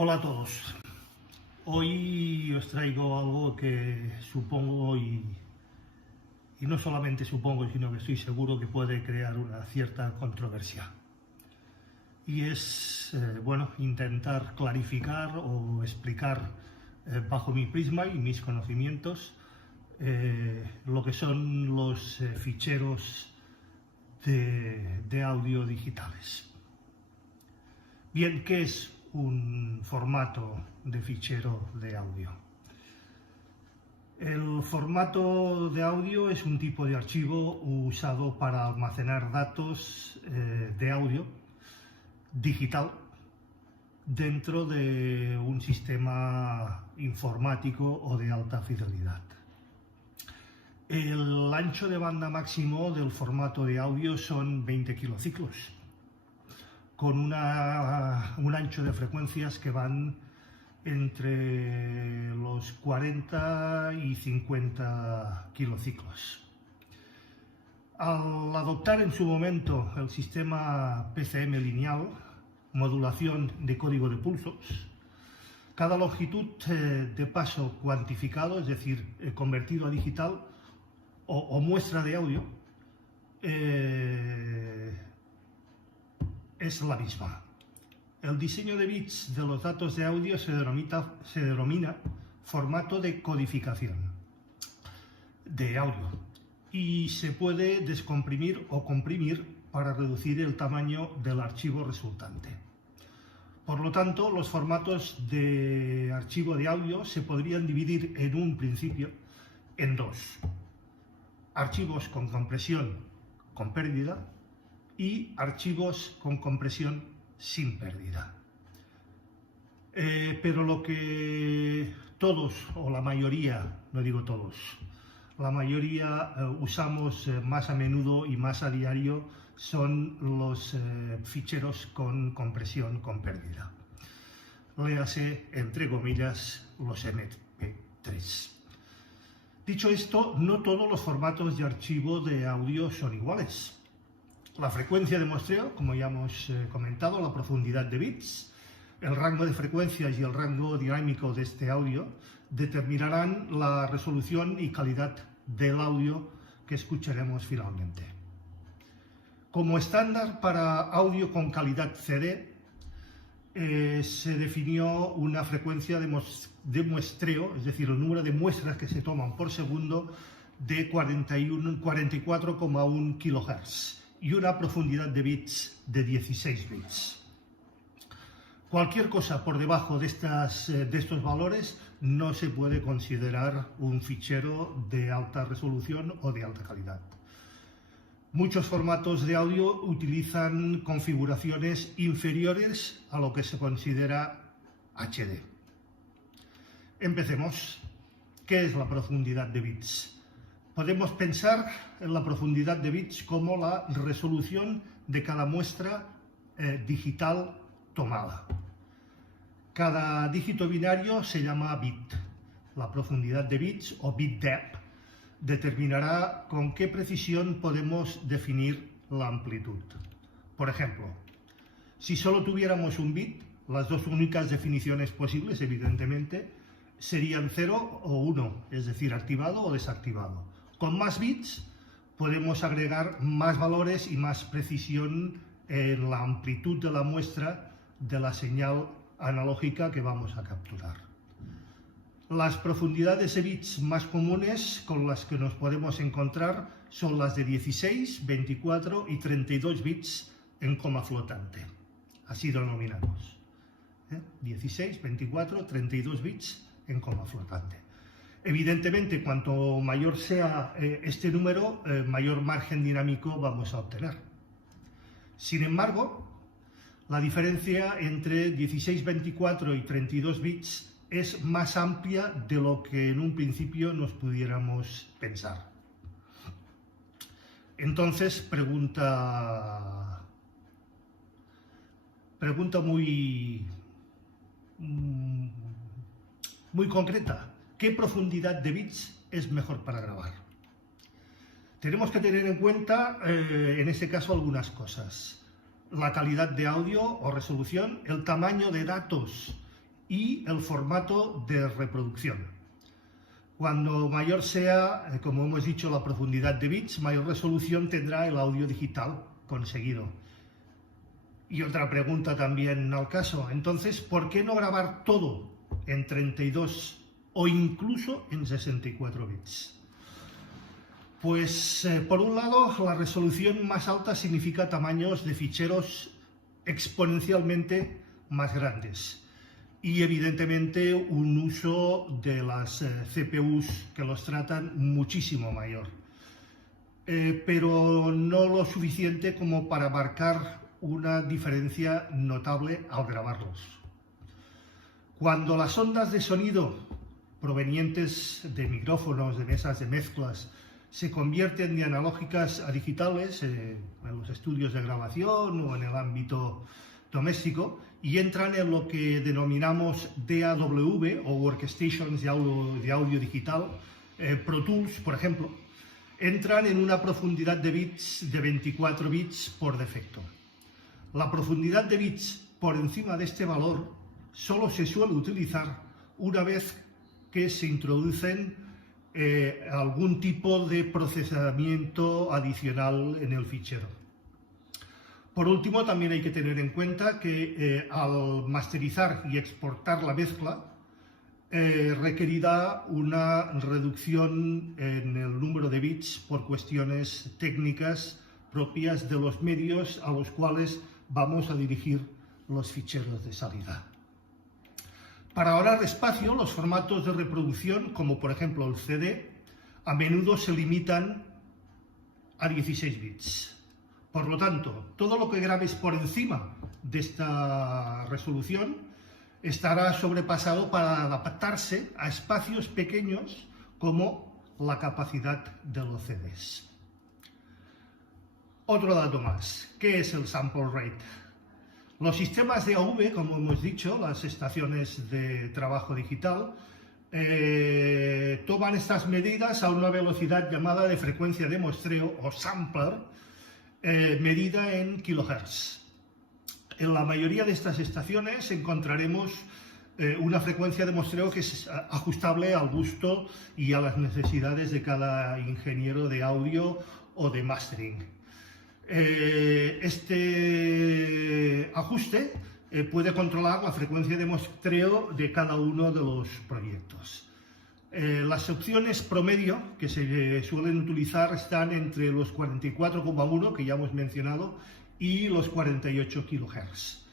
Hola a todos. Hoy os traigo algo que supongo y no solamente supongo, sino que estoy seguro que puede crear una cierta controversia. Y es, intentar clarificar o explicar bajo mi prisma y mis conocimientos lo que son los ficheros de audio digitales. Bien, ¿qué es un formato de fichero de audio? El formato de audio es un tipo de archivo usado para almacenar datos de audio digital dentro de un sistema informático o de alta fidelidad. El ancho de banda máximo del formato de audio son 20 kilociclos, con un ancho de frecuencias que van entre los 40 y 50 kilociclos. Al adoptar en su momento el sistema PCM lineal, modulación de código de pulsos, cada longitud de paso cuantificado, es decir, convertido a digital o muestra de audio, es la misma. El diseño de bits de los datos de audio se denomina formato de codificación de audio y se puede descomprimir o comprimir para reducir el tamaño del archivo resultante. Por lo tanto, los formatos de archivo de audio se podrían dividir en un principio en dos: archivos con compresión con pérdida y archivos con compresión sin pérdida. Pero lo que todos, o la mayoría, no digo todos, la mayoría usamos más a menudo y más a diario son los ficheros con compresión con pérdida. Léase, entre comillas, los MP3. Dicho esto, no todos los formatos de archivo de audio son iguales. La frecuencia de muestreo, como ya hemos comentado, la profundidad de bits, el rango de frecuencias y el rango dinámico de este audio determinarán la resolución y calidad del audio que escucharemos finalmente. Como estándar para audio con calidad CD, se definió una frecuencia de muestreo, es decir, el número de muestras que se toman por segundo, de 44,1 kHz. Y una profundidad de bits de 16 bits. Cualquier cosa por debajo de estos valores no se puede considerar un fichero de alta resolución o de alta calidad. Muchos formatos de audio utilizan configuraciones inferiores a lo que se considera HD. Empecemos. ¿Qué es la profundidad de bits? Podemos pensar en la profundidad de bits como la resolución de cada muestra digital tomada. Cada dígito binario se llama bit. La profundidad de bits, o bit depth, determinará con qué precisión podemos definir la amplitud. Por ejemplo, si solo tuviéramos un bit, las dos únicas definiciones posibles, evidentemente, serían 0 o 1, es decir, activado o desactivado. Con más bits podemos agregar más valores y más precisión en la amplitud de la muestra de la señal analógica que vamos a capturar. Las profundidades de bits más comunes con las que nos podemos encontrar son las de 16, 24 y 32 bits en coma flotante. Así denominamos. 16, 24, 32 bits en coma flotante. Evidentemente, cuanto mayor sea este número, mayor margen dinámico vamos a obtener. Sin embargo, la diferencia entre 16, 24 y 32 bits es más amplia de lo que en un principio nos pudiéramos pensar. Entonces, pregunta muy concreta: ¿qué profundidad de bits es mejor para grabar? Tenemos que tener en cuenta, en este caso, algunas cosas. La calidad de audio o resolución, el tamaño de datos y el formato de reproducción. Cuando mayor sea, como hemos dicho, la profundidad de bits, mayor resolución tendrá el audio digital conseguido. Y otra pregunta también al caso, entonces, ¿por qué no grabar todo en 32 o incluso en 64 bits? Pues, por un lado, la resolución más alta significa tamaños de ficheros exponencialmente más grandes y, evidentemente, un uso de las CPUs que los tratan muchísimo mayor, pero no lo suficiente como para marcar una diferencia notable al grabarlos. Cuando las ondas de sonido provenientes de micrófonos, de mesas de mezclas, se convierten de analógicas a digitales en los estudios de grabación o en el ámbito doméstico y entran en lo que denominamos DAW o Workstations de audio digital, Pro Tools, por ejemplo, entran en una profundidad de bits de 24 bits por defecto. La profundidad de bits por encima de este valor solo se suele utilizar una vez que se introducen algún tipo de procesamiento adicional en el fichero. Por último, también hay que tener en cuenta que al masterizar y exportar la mezcla requerirá una reducción en el número de bits por cuestiones técnicas propias de los medios a los cuales vamos a dirigir los ficheros de salida. Para ahorrar espacio, los formatos de reproducción, como por ejemplo el CD, a menudo se limitan a 16 bits. Por lo tanto, todo lo que grabes por encima de esta resolución estará sobrepasado para adaptarse a espacios pequeños como la capacidad de los CDs. Otro dato más, ¿qué es el sample rate? Los sistemas de AV, como hemos dicho, las estaciones de trabajo digital, toman estas medidas a una velocidad llamada de frecuencia de muestreo o sampler, medida en kilohertz. En la mayoría de estas estaciones encontraremos una frecuencia de muestreo que es ajustable al gusto y a las necesidades de cada ingeniero de audio o de mastering. Este ajuste puede controlar la frecuencia de muestreo de cada uno de los proyectos. Las opciones promedio que se suelen utilizar están entre los 44,1 que ya hemos mencionado y los 48 kHz,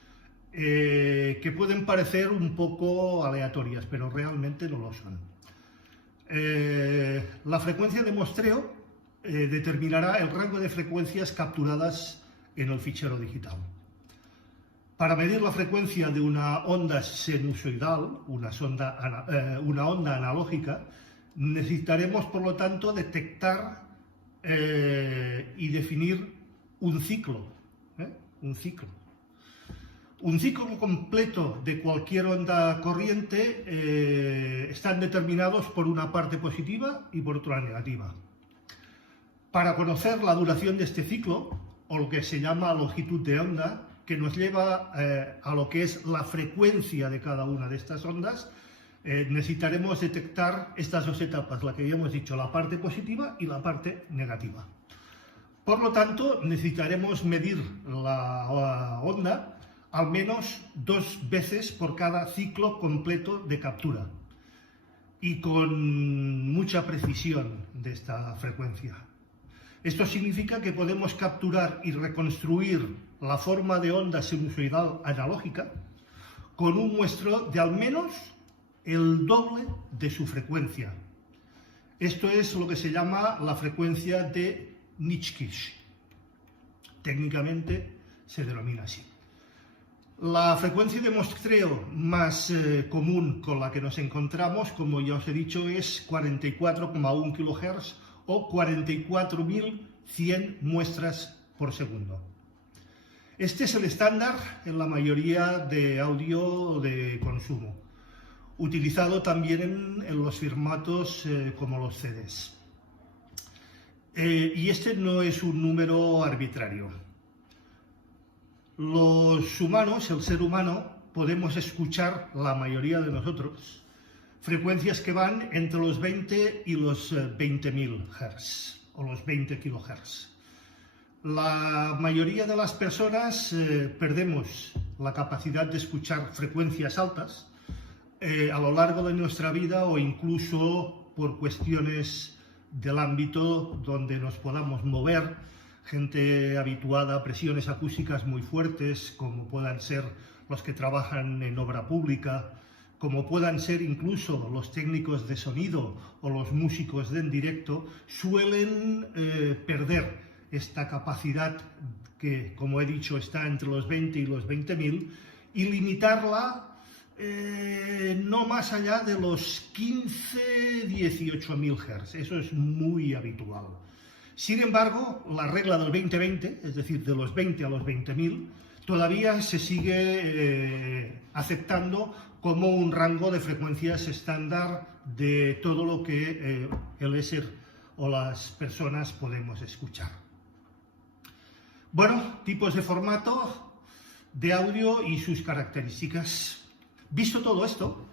que pueden parecer un poco aleatorias, pero realmente no lo son. La frecuencia de muestreo determinará el rango de frecuencias capturadas en el fichero digital. Para medir la frecuencia de una onda sinusoidal, una onda analógica, necesitaremos, por lo tanto, detectar y definir un ciclo. Un ciclo completo de cualquier onda corriente están determinados por una parte positiva y por otra negativa. Para conocer la duración de este ciclo, o lo que se llama longitud de onda, que nos lleva a lo que es la frecuencia de cada una de estas ondas, necesitaremos detectar estas dos etapas, la que ya hemos dicho, la parte positiva y la parte negativa. Por lo tanto, necesitaremos medir la onda al menos 2 veces por cada ciclo completo de captura y con mucha precisión de esta frecuencia. Esto significa que podemos capturar y reconstruir la forma de onda sinusoidal analógica con un muestreo de al menos el doble de su frecuencia. Esto es lo que se llama la frecuencia de Nitschke. Técnicamente se denomina así. La frecuencia de muestreo más común con la que nos encontramos, como ya os he dicho, es 44,1 kHz o 44.100 muestras por segundo. Este es el estándar en la mayoría de audio de consumo, utilizado también en los formatos como los CDs. Y este no es un número arbitrario. Los humanos, el ser humano, podemos escuchar, la mayoría de nosotros, frecuencias que van entre los 20 y los 20.000 Hz o los 20 kHz. La mayoría de las personas perdemos la capacidad de escuchar frecuencias altas a lo largo de nuestra vida, o incluso por cuestiones del ámbito donde nos podamos mover, gente habituada a presiones acústicas muy fuertes, como puedan ser los que trabajan en obra pública, como puedan ser incluso los técnicos de sonido o los músicos en directo, suelen perder esta capacidad que, como he dicho, está entre los 20 y los 20.000, y limitarla no más allá de los 15-18.000 Hz. Eso es muy habitual. Sin embargo, la regla del 20-20, es decir, de los 20 a los 20.000, todavía se sigue aceptando como un rango de frecuencias estándar de todo lo que el ESER o las personas podemos escuchar. Bueno, tipos de formato de audio y sus características. Visto todo esto,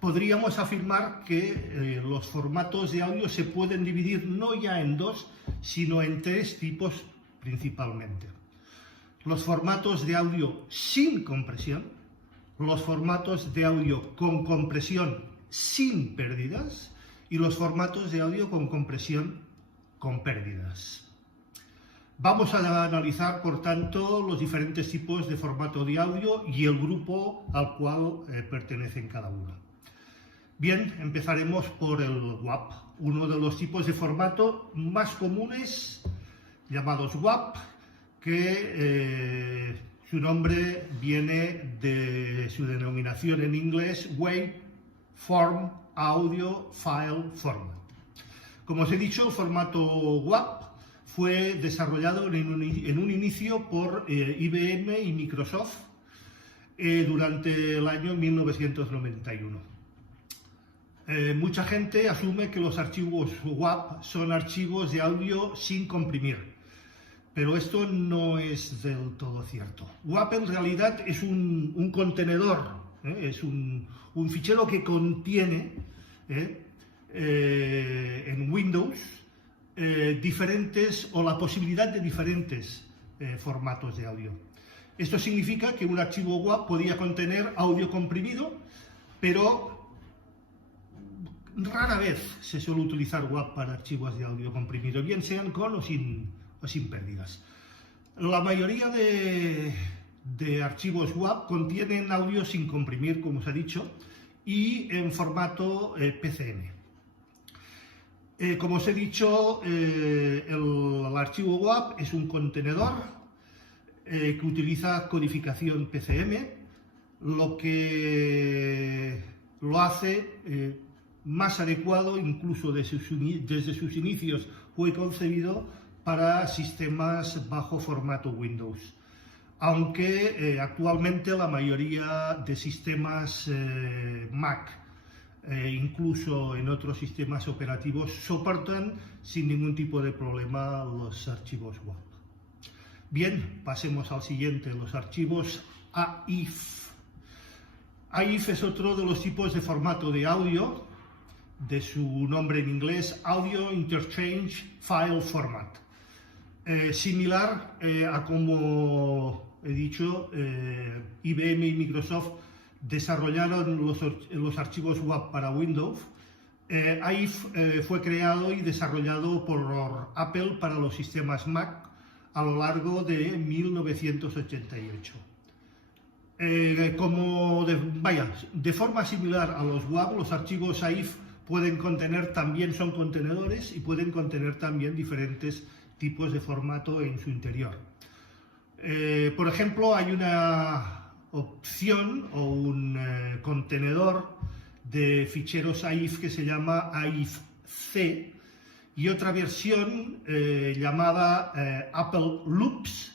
podríamos afirmar que los formatos de audio se pueden dividir no ya en dos, sino en tres tipos principalmente. Los formatos de audio sin compresión, los formatos de audio con compresión sin pérdidas y los formatos de audio con compresión con pérdidas. Vamos a analizar, por tanto, los diferentes tipos de formato de audio y el grupo al cual pertenecen cada uno. Bien, empezaremos por el WAP, uno de los tipos de formato más comunes, llamados WAP, que su nombre viene de su denominación en inglés, Waveform Audio File Format. Como os he dicho, el formato WAP fue desarrollado en un inicio por IBM y Microsoft durante el año 1991. Mucha gente asume que los archivos WAP son archivos de audio sin comprimir, pero esto no es del todo cierto. WAP en realidad es un contenedor, es un fichero que contiene en Windows diferentes, o la posibilidad de diferentes formatos de audio. Esto significa que un archivo WAP podía contener audio comprimido, pero rara vez se suele utilizar WAP para archivos de audio comprimido, bien sean con o sin pérdidas. La mayoría de archivos WAP contienen audio sin comprimir, como os he dicho, y en formato PCM. Como os he dicho, el archivo WAP es un contenedor que utiliza codificación PCM, lo que lo hace más adecuado, incluso desde sus inicios fue concebido para sistemas bajo formato Windows. Aunque actualmente la mayoría de sistemas Mac, incluso en otros sistemas operativos, soportan sin ningún tipo de problema los archivos WAP. Bien, pasemos al siguiente, los archivos AIF. AIF es otro de los tipos de formato de audio, de su nombre en inglés, Audio Interchange File Format. Similar a como he dicho, IBM y Microsoft desarrollaron los archivos WAP para Windows. AIF fue creado y desarrollado por Apple para los sistemas Mac a lo largo de 1988. De forma similar a los WAP, los archivos AIF pueden contener también, son contenedores y pueden contener también diferentes tipos de formato en su interior. Por ejemplo, hay una opción o un contenedor de ficheros AIF que se llama AIF-C, y otra versión llamada Apple Loops,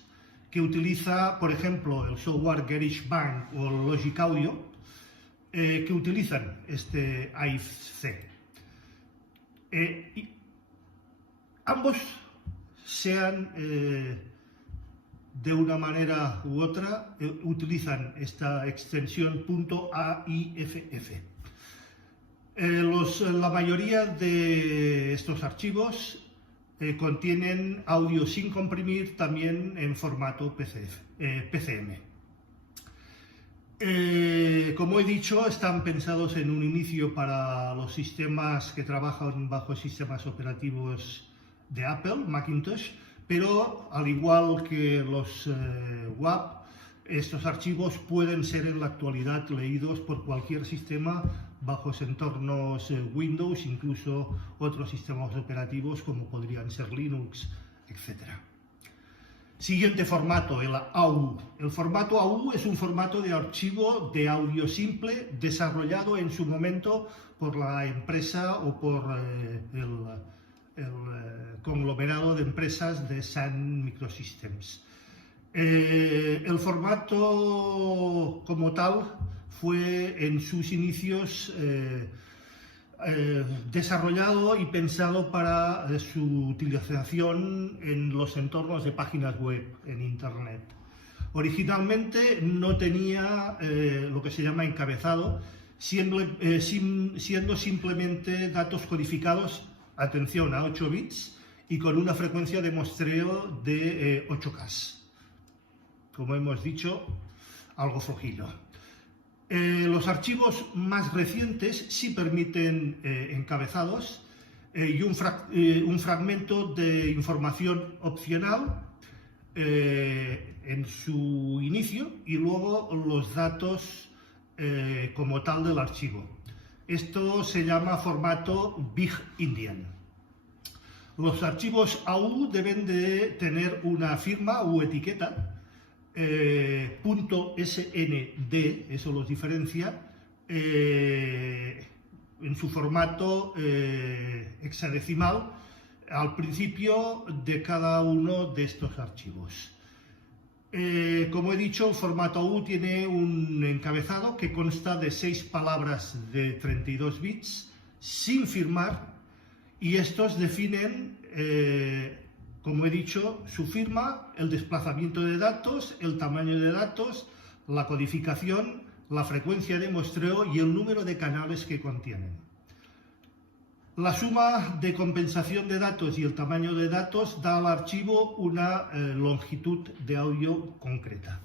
que utiliza, por ejemplo, el software GarageBand o Logic Audio, que utilizan este AIF-C. Ambos se han de una manera u otra utilizan esta extensión .aiff. La mayoría de estos archivos contienen audio sin comprimir también en formato PCM. Como he dicho, están pensados en un inicio para los sistemas que trabajan bajo sistemas operativos de Apple, Macintosh, pero al igual que los WAP, estos archivos pueden ser en la actualidad leídos por cualquier sistema bajo entornos Windows, incluso otros sistemas operativos como podrían ser Linux, etc. Siguiente formato, el AU. El formato AU es un formato de archivo de audio simple desarrollado en su momento por la empresa o por el conglomerado de empresas de Sun Microsystems. El formato como tal fue en sus inicios desarrollado y pensado para su utilización en los entornos de páginas web en Internet. Originalmente no tenía lo que se llama encabezado, siendo simplemente datos codificados, atención, a 8 bits y con una frecuencia de muestreo de 8K. Como hemos dicho, algo flojillo. Los archivos más recientes sí permiten encabezados y un fragmento de información opcional en su inicio y luego los datos como tal del archivo. Esto se llama formato Big Endian. Los archivos AU deben de tener una firma u etiqueta .snd, eso los diferencia, en su formato hexadecimal al principio de cada uno de estos archivos. Como he dicho, el formato AU tiene un encabezado que consta de 6 palabras de 32 bits sin firmar, y estos definen, como he dicho, su firma, el desplazamiento de datos, el tamaño de datos, la codificación, la frecuencia de muestreo y el número de canales que contienen. La suma de compensación de datos y el tamaño de datos da al archivo una longitud de audio concreta.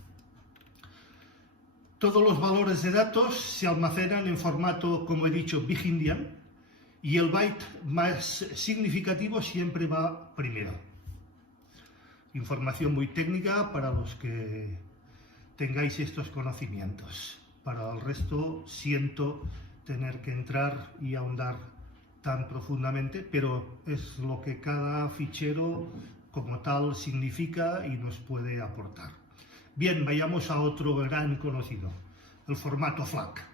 Todos los valores de datos se almacenan en formato, como he dicho, Big Endian, y el byte más significativo siempre va primero. Información muy técnica para los que tengáis estos conocimientos. Para el resto, siento tener que entrar y ahondar tan profundamente, pero es lo que cada fichero como tal significa y nos puede aportar. Bien, vayamos a otro gran conocido, el formato FLAC,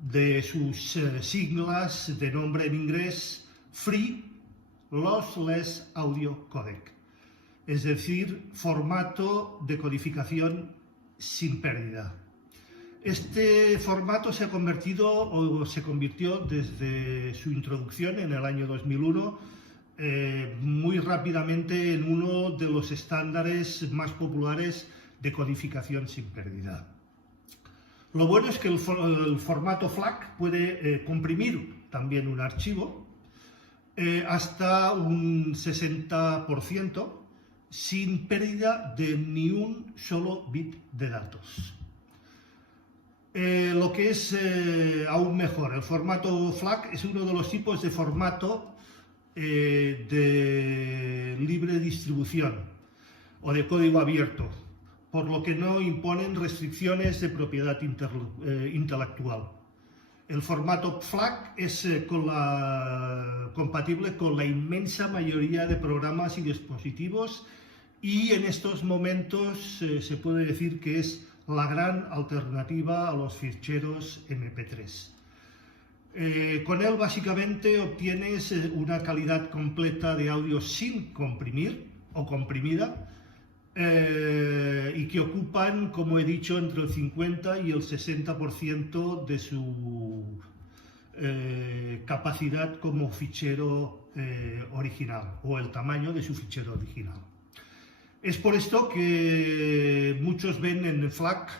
de sus siglas de nombre en inglés Free Lossless Audio Codec, es decir, formato de codificación sin pérdida. Este formato se convirtió desde su introducción en el año 2001 muy rápidamente en uno de los estándares más populares de codificación sin pérdida. Lo bueno es que el formato FLAC puede comprimir también un archivo hasta un 60% sin pérdida de ni un solo bit de datos. Lo que es aún mejor, el formato FLAC es uno de los tipos de formato de libre distribución o de código abierto, por lo que no imponen restricciones de propiedad intelectual. El formato FLAC es compatible con la inmensa mayoría de programas y dispositivos, y en estos momentos se puede decir que es la gran alternativa a los ficheros MP3. Con él básicamente obtienes una calidad completa de audio sin comprimir o comprimida, y que ocupan, como he dicho, entre el 50 y el 60% de su capacidad como fichero original, o el tamaño de su fichero original. Es por esto que muchos ven en FLAC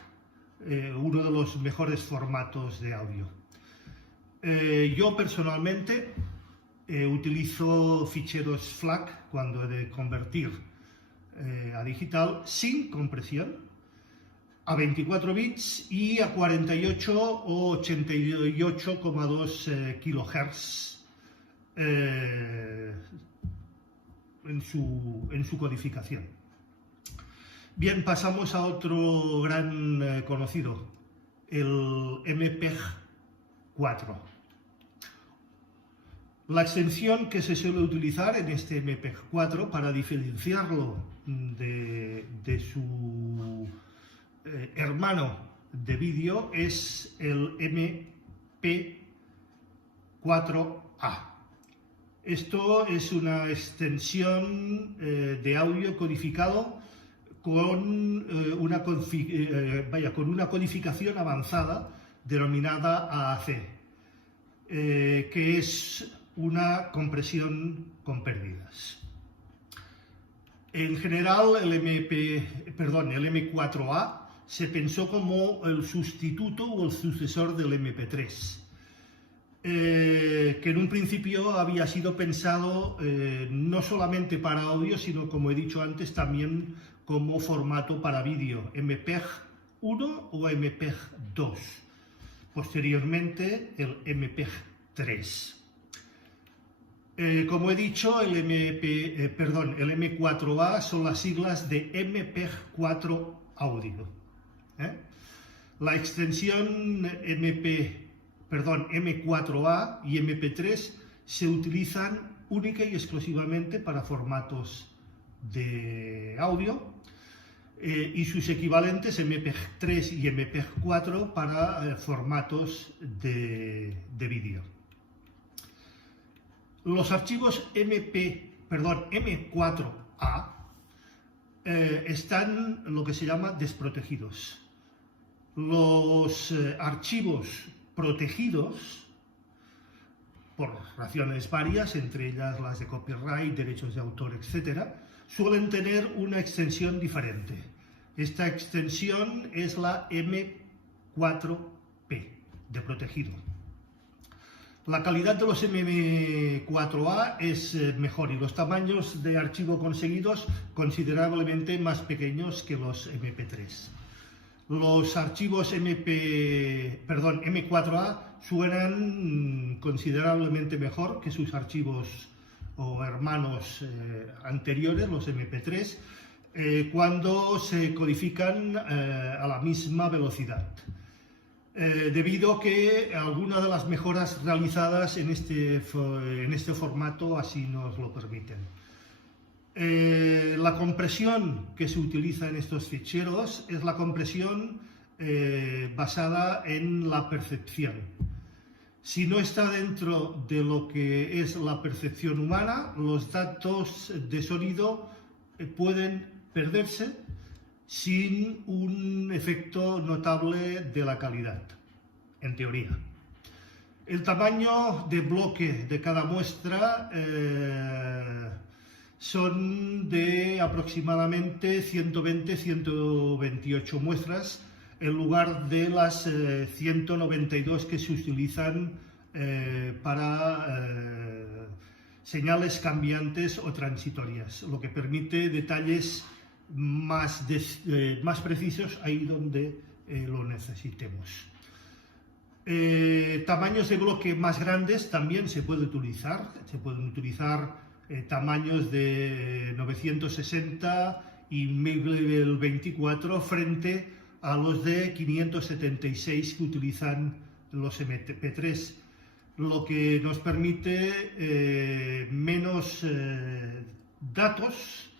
uno de los mejores formatos de audio. Yo personalmente utilizo ficheros FLAC cuando he de convertir a digital sin compresión, a 24 bits y a 48 o 88,2 kHz en su codificación. Bien, pasamos a otro gran conocido, el MPEG-4. La extensión que se suele utilizar en este MPEG-4 para diferenciarlo de su hermano de vídeo es el MP4A. Esto es una extensión de audio codificado con una codificación avanzada denominada AAC, que es una compresión con pérdidas. En general, el M4A se pensó como el sustituto o el sucesor del MP3, que en un principio había sido pensado no solamente para audio, sino, como he dicho antes, también como formato para vídeo, MPEG-1 o MPEG-2. Posteriormente, el MPEG-3. Como he dicho, el M4A son las siglas de MPEG-4 audio. La extensión M4A y MP3 se utilizan única y exclusivamente para formatos de audio y sus equivalentes MPEG-3 y MPEG-4 para formatos de vídeo. Los archivos M4A están lo que se llama desprotegidos. Los archivos protegidos, por razones varias, entre ellas las de copyright, derechos de autor, etc., suelen tener una extensión diferente. Esta extensión es la M4P, de protegido. La calidad de los M4A es mejor y los tamaños de archivo conseguidos considerablemente más pequeños que los MP3. Los archivos M4A suenan considerablemente mejor que sus archivos o hermanos anteriores, los MP3, cuando se codifican a la misma velocidad. Debido a que algunas de las mejoras realizadas en este formato así nos lo permiten. La compresión que se utiliza en estos ficheros es la compresión basada en la percepción. Si no está dentro de lo que es la percepción humana, los datos de sonido pueden perderse sin un efecto notable de la calidad, en teoría. El tamaño de bloque de cada muestra son de aproximadamente 120-128 muestras, en lugar de las 192 que se utilizan para señales cambiantes o transitorias, lo que permite detalles más precisos ahí donde lo necesitemos. Tamaños de bloque más grandes también se pueden utilizar tamaños de 960 y 1024 frente a los de 576 que utilizan los MP3, lo que nos permite menos datos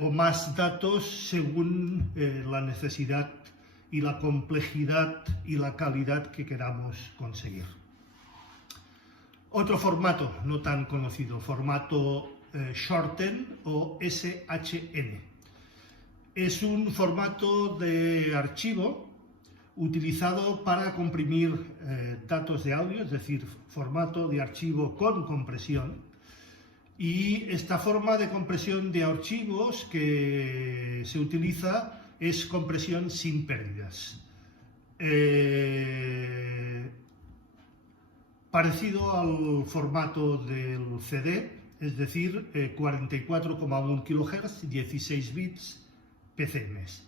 o más datos según la necesidad y la complejidad y la calidad que queramos conseguir. Otro formato no tan conocido, formato Shorten o SHN. Es un formato de archivo utilizado para comprimir datos de audio, es decir, formato de archivo con compresión. Y esta forma de compresión de archivos que se utiliza es compresión sin pérdidas. Parecido al formato del CD, es decir, 44,1 kHz, 16 bits, PCMs.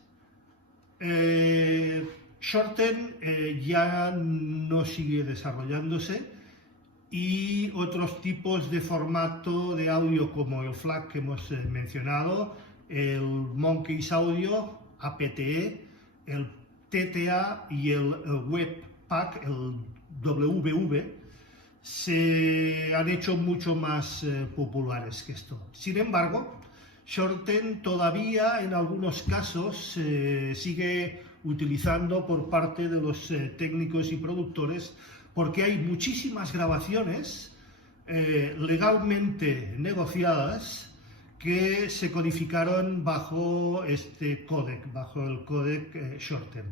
Shorten ya no sigue desarrollándose, y otros tipos de formato de audio como el FLAC que hemos mencionado, el Monkeys Audio, APTE, el TTA y el Webpack, el WV, se han hecho mucho más populares que esto. Sin embargo, Shorten todavía en algunos casos sigue utilizando por parte de los técnicos y productores, porque hay muchísimas grabaciones legalmente negociadas que se codificaron bajo este códec, bajo el códec Shorten.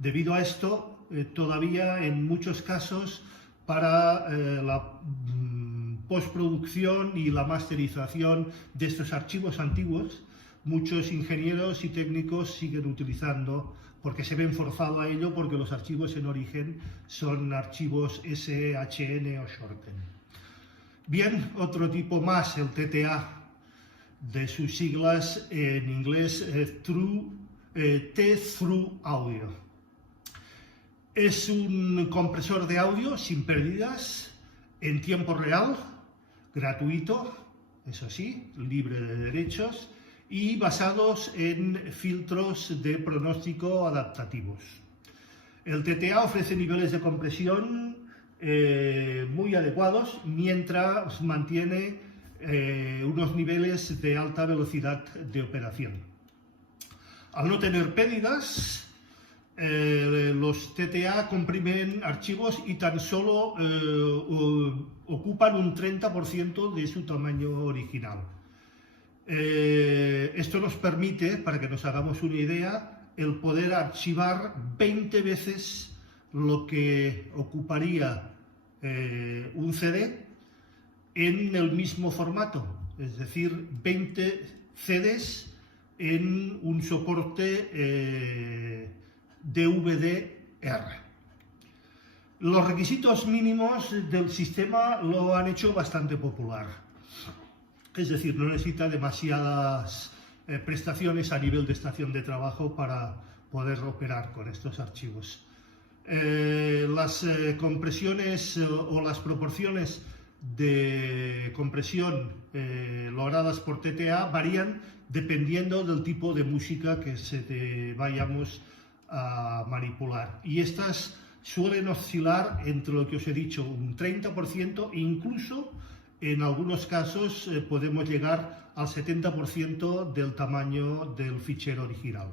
Debido a esto, todavía en muchos casos para la postproducción y la masterización de estos archivos antiguos, muchos ingenieros y técnicos siguen utilizando, porque se ven forzados a ello, porque los archivos en origen son archivos SHN o Shorten. Bien, otro tipo más, el TTA, de sus siglas en inglés T-Through Audio. Es un compresor de audio sin pérdidas, en tiempo real, gratuito, eso sí, libre de derechos, y basados en filtros de pronóstico adaptativos. El TTA ofrece niveles de compresión muy adecuados, mientras mantiene unos niveles de alta velocidad de operación. Al no tener pérdidas, los TTA comprimen archivos y tan solo ocupan un 30% de su tamaño original. Esto nos permite, para que nos hagamos una idea, el poder archivar 20 veces lo que ocuparía un CD en el mismo formato, es decir, 20 CDs en un soporte DVD-R. Los requisitos mínimos del sistema lo han hecho bastante popular. Es decir, no necesita demasiadas prestaciones a nivel de estación de trabajo para poder operar con estos archivos. Las compresiones o las proporciones de compresión logradas por TTA varían dependiendo del tipo de música que vayamos a manipular. Y estas suelen oscilar entre lo que os he dicho, un 30%, e incluso en algunos casos podemos llegar al 70% del tamaño del fichero original.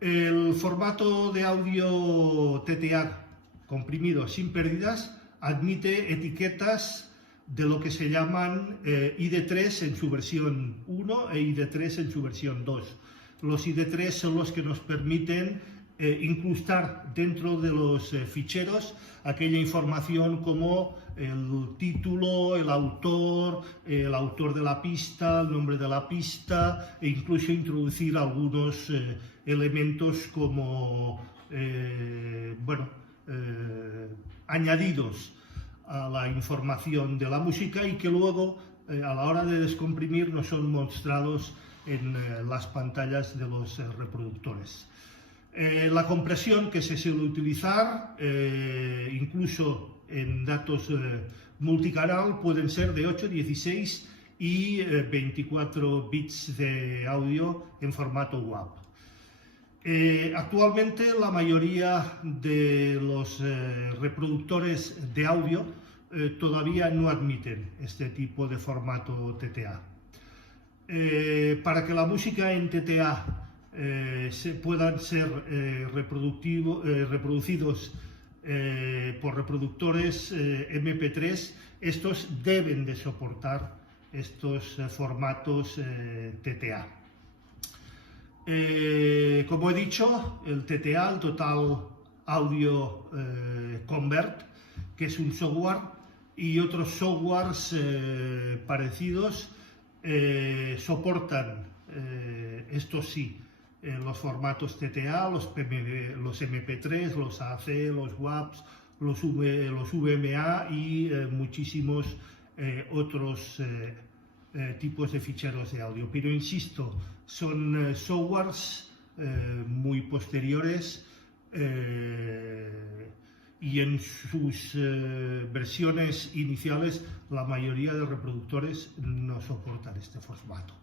El formato de audio TTA comprimido sin pérdidas admite etiquetas de lo que se llaman ID3 en su versión 1 e ID3 en su versión 2. Los ID3 son los que nos permiten incrustar dentro de los ficheros aquella información como el título, el autor de la pista, el nombre de la pista, e incluso introducir algunos elementos como añadidos a la información de la música y que luego a la hora de descomprimir no son mostrados en las pantallas de los reproductores. La compresión que se suele utilizar, incluso en datos multicanal, pueden ser de 8, 16 y 24 bits de audio en formato WAV. Actualmente la mayoría de los reproductores de audio todavía no admiten este tipo de formato TTA. Para que la música en TTA puedan ser reproducidos por reproductores MP3, estos deben de soportar estos formatos TTA. Como he dicho, el TTA, el Total Audio Convert, que es un software, y otros softwares parecidos soportan, estos sí, los formatos TTA, los MP3, los AAC, los WAVs, los VMA y muchísimos otros tipos de ficheros de audio. Pero insisto, son softwares muy posteriores y en sus versiones iniciales la mayoría de reproductores no soportan este formato.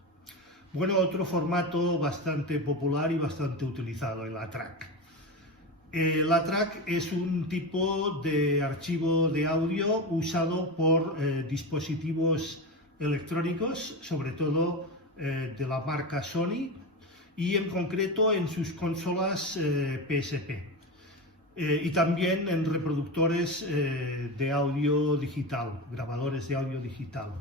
Bueno, otro formato bastante popular y bastante utilizado, el ATRAC. El ATRAC es un tipo de archivo de audio usado por dispositivos electrónicos, sobre todo de la marca Sony, y en concreto en sus consolas PSP. Y también en reproductores de audio digital, grabadores de audio digital,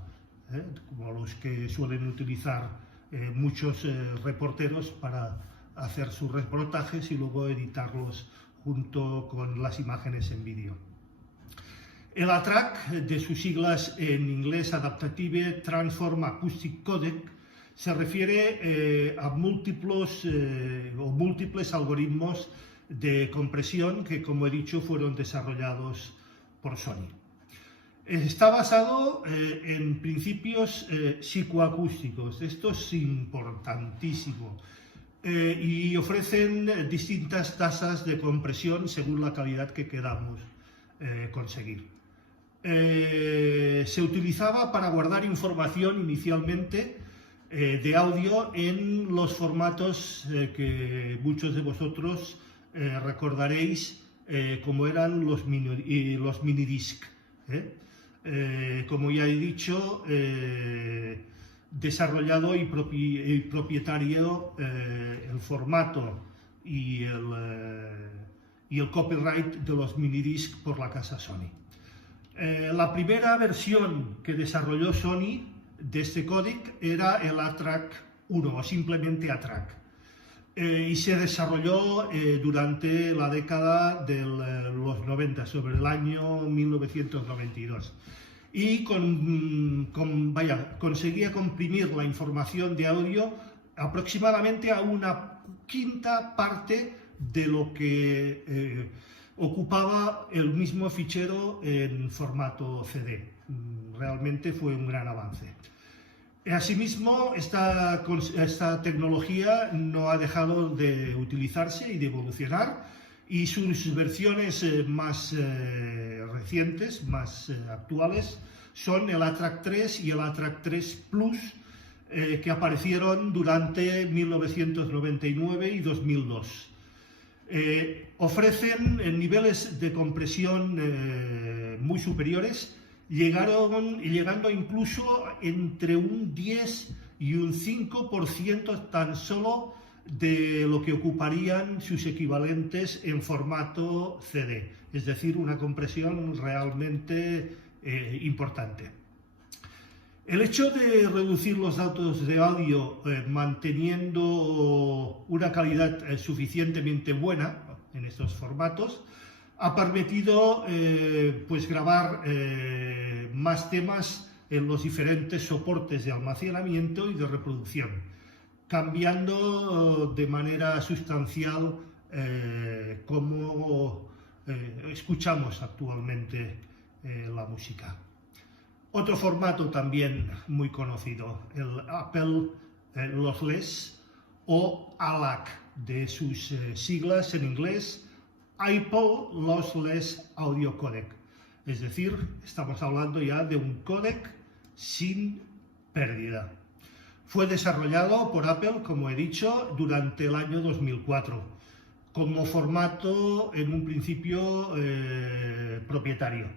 como los que suelen utilizar muchos reporteros para hacer sus reportajes y luego editarlos junto con las imágenes en vídeo. El ATRAC, de sus siglas en inglés Adaptative Transform Acoustic Codec, se refiere a múltiples algoritmos de compresión que, como he dicho, fueron desarrollados por Sony. Está basado en principios psicoacústicos, esto es importantísimo, y ofrecen distintas tasas de compresión según la calidad que queramos conseguir. Se utilizaba para guardar información inicialmente de audio en los formatos que muchos de vosotros recordaréis como eran los minidisc. Como ya he dicho, desarrollado y propietario el formato y el copyright de los minidisc por la casa Sony. La primera versión que desarrolló Sony de este códec era el ATRAC 1 o simplemente ATRAC. Y se desarrolló durante la década de los 90, sobre el año 1992. Y conseguía comprimir la información de audio aproximadamente a una quinta parte de lo que ocupaba el mismo fichero en formato CD. Realmente fue un gran avance. Asimismo, esta tecnología no ha dejado de utilizarse y de evolucionar, y sus versiones más recientes, más actuales, son el ATRAC 3 y el ATRAC 3 Plus, que aparecieron durante 1999 y 2002. Ofrecen niveles de compresión muy superiores, llegando incluso entre un 10 y un 5% tan solo de lo que ocuparían sus equivalentes en formato CD, es decir, una compresión realmente importante. El hecho de reducir los datos de audio manteniendo una calidad suficientemente buena en estos formatos ha permitido grabar más temas en los diferentes soportes de almacenamiento y de reproducción, cambiando de manera sustancial cómo escuchamos actualmente la música. Otro formato también muy conocido, el Apple Lossless o ALAC, de sus siglas en inglés, Apple Lossless Audio Codec. Es decir, estamos hablando ya de un códec sin pérdida. Fue desarrollado por Apple, como he dicho, durante el año 2004, como formato en un principio propietario.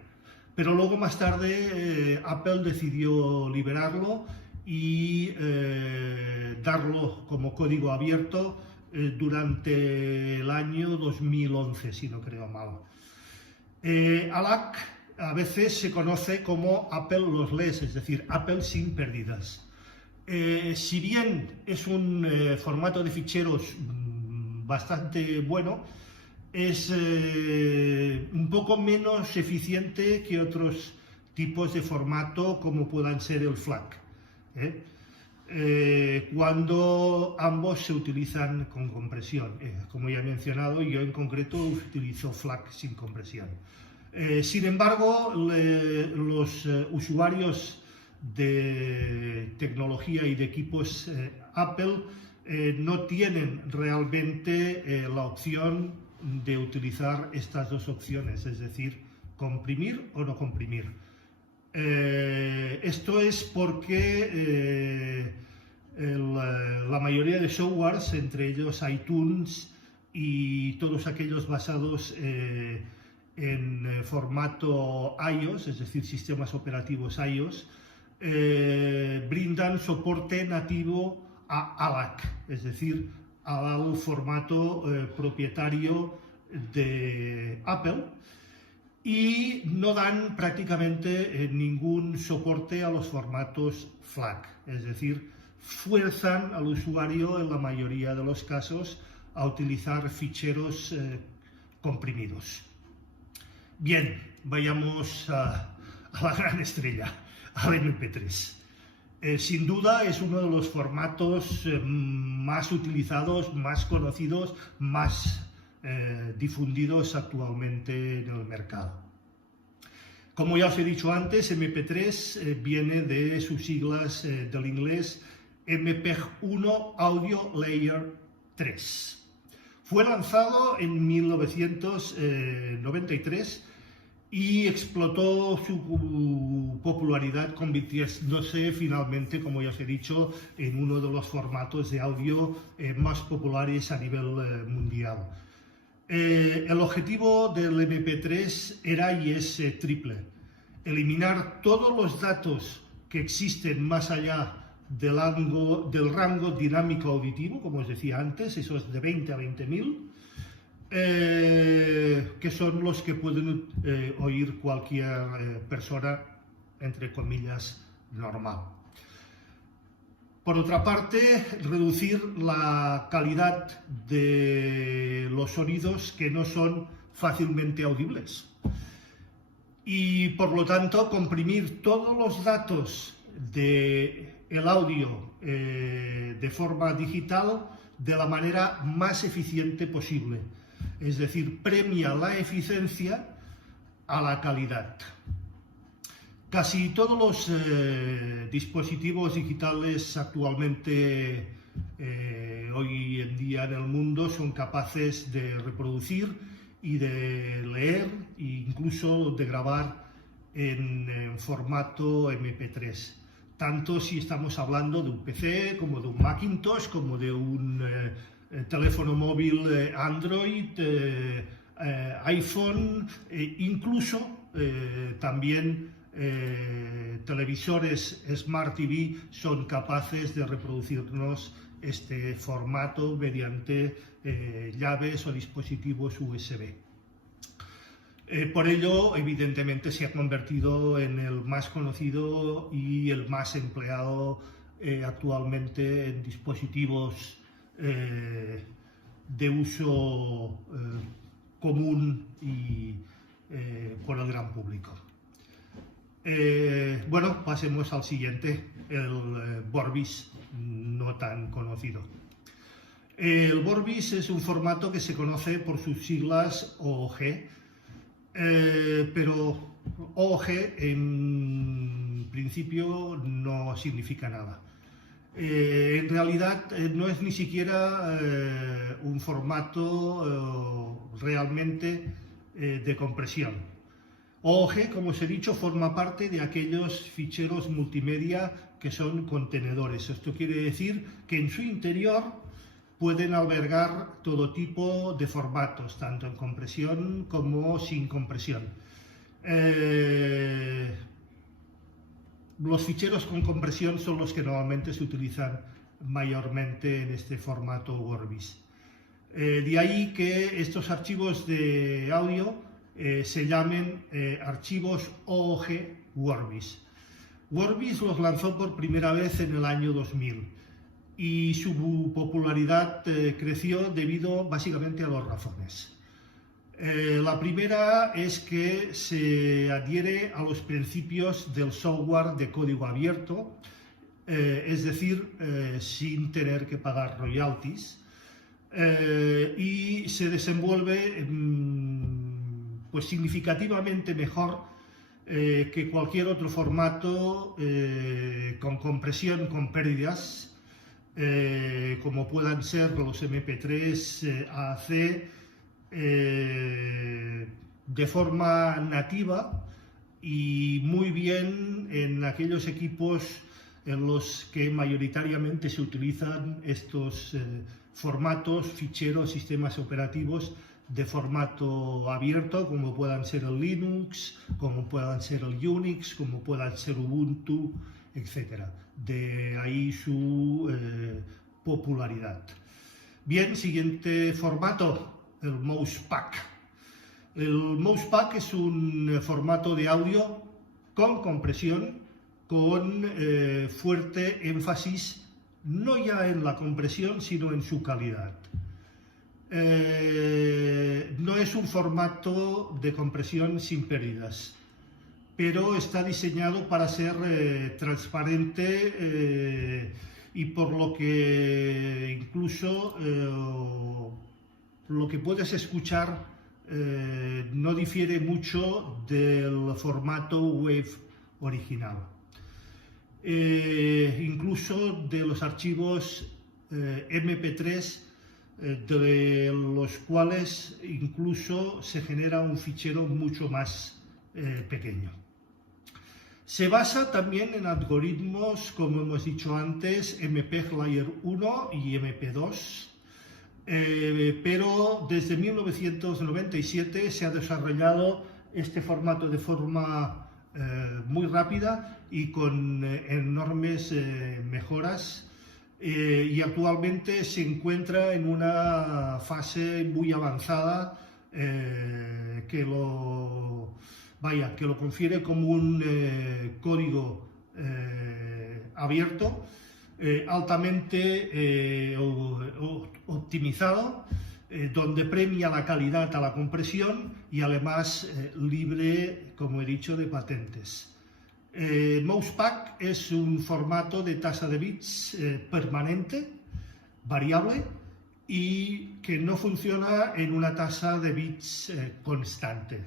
Pero luego, más tarde, Apple decidió liberarlo y darlo como código abierto durante el año 2011, si no creo mal. ALAC a veces se conoce como Apple Lossless, es decir, Apple sin pérdidas. Si bien es un formato de ficheros bastante bueno, es un poco menos eficiente que otros tipos de formato como puedan ser el FLAC, cuando ambos se utilizan con compresión. Como ya he mencionado, yo en concreto utilizo FLAC sin compresión. Sin embargo, los usuarios de tecnología y de equipos Apple no tienen realmente la opción de utilizar estas dos opciones, es decir, comprimir o no comprimir. Esto es porque la mayoría de softwares, entre ellos iTunes y todos aquellos basados en formato iOS, es decir, sistemas operativos iOS, brindan soporte nativo a ALAC, es decir, al formato propietario de Apple, y no dan prácticamente ningún soporte a los formatos FLAC, es decir, fuerzan al usuario en la mayoría de los casos a utilizar ficheros comprimidos. Bien, vayamos a la gran estrella, al MP3. Sin duda es uno de los formatos más utilizados, más conocidos, más difundidos actualmente en el mercado. Como ya os he dicho antes, MP3 viene de sus siglas del inglés MPEG-1 Audio Layer 3. Fue lanzado en 1993 y explotó su popularidad, convirtiéndose finalmente, como ya os he dicho, en uno de los formatos de audio más populares a nivel mundial. El objetivo del MP3 era y es triple: eliminar todos los datos que existen más allá del rango dinámico auditivo, como os decía antes, esos de 20 a 20.000, que son los que pueden oír cualquier persona, entre comillas, normal. Por otra parte, reducir la calidad de los sonidos que no son fácilmente audibles. Y por lo tanto, comprimir todos los datos del audio de forma digital de la manera más eficiente posible. Es decir, premia la eficiencia a la calidad. Casi todos los dispositivos digitales actualmente hoy en día en el mundo son capaces de reproducir y de leer e incluso de grabar en formato MP3. Tanto si estamos hablando de un PC, como de un Macintosh, como de un teléfono móvil Android, iPhone, incluso también televisores Smart TV son capaces de reproducirnos este formato mediante llaves o dispositivos USB. Por ello, evidentemente, se ha convertido en el más conocido y el más empleado actualmente en dispositivos de uso común y por el gran público. Bueno, pasemos al siguiente, el Vorbis, no tan conocido. El Vorbis es un formato que se conoce por sus siglas OOG, pero OOG en principio no significa nada. En realidad no es ni siquiera un formato realmente de compresión. OOG, como os he dicho, forma parte de aquellos ficheros multimedia que son contenedores. Esto quiere decir que en su interior pueden albergar todo tipo de formatos, tanto en compresión como sin compresión. Los ficheros con compresión son los que normalmente se utilizan mayormente en este formato Vorbis. De ahí que estos archivos de audio se llamen archivos OOG Vorbis. Vorbis los lanzó por primera vez en el año 2000 y su popularidad creció debido básicamente a dos razones. La primera es que se adhiere a los principios del software de código abierto, es decir, sin tener que pagar royalties, y se desenvuelve pues significativamente mejor que cualquier otro formato con compresión con pérdidas, como puedan ser los MP3 AAC, de forma nativa y muy bien en aquellos equipos en los que mayoritariamente se utilizan estos formatos, ficheros, sistemas operativos de formato abierto, como puedan ser el Linux, como puedan ser el Unix, como puedan ser Ubuntu, etc. De ahí su popularidad. Bien, siguiente formato, el Mousepack. El Mousepack es un formato de audio con compresión, con fuerte énfasis no ya en la compresión, sino en su calidad. No es un formato de compresión sin pérdidas, pero está diseñado para ser transparente y por lo que incluso lo que puedes escuchar no difiere mucho del formato WAV original. Incluso de los archivos MP3, de los cuales incluso se genera un fichero mucho más pequeño. Se basa también en algoritmos, como hemos dicho antes, MPEG Layer 1 y MP2, pero desde 1997 se ha desarrollado este formato de forma muy rápida y con enormes mejoras, y actualmente se encuentra en una fase muy avanzada que lo confiere como un código abierto, altamente optimizado, donde premia la calidad a la compresión y además libre, como he dicho, de patentes. Mousepack es un formato de tasa de bits permanente, variable, y que no funciona en una tasa de bits constante.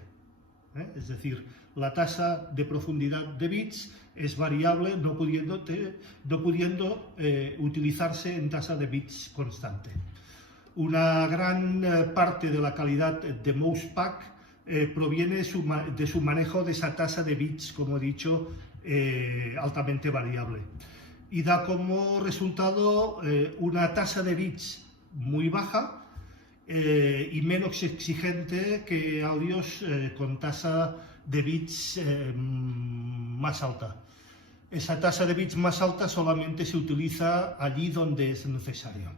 Es decir, la tasa de profundidad de bits es variable, no pudiendo utilizarse en tasa de bits constante. Una gran parte de la calidad de Mousepack proviene de su manejo de esa tasa de bits, como he dicho, altamente variable, y da como resultado una tasa de bits muy baja y menos exigente que audios con tasa de bits más alta. Esa tasa de bits más alta solamente se utiliza allí donde es necesario.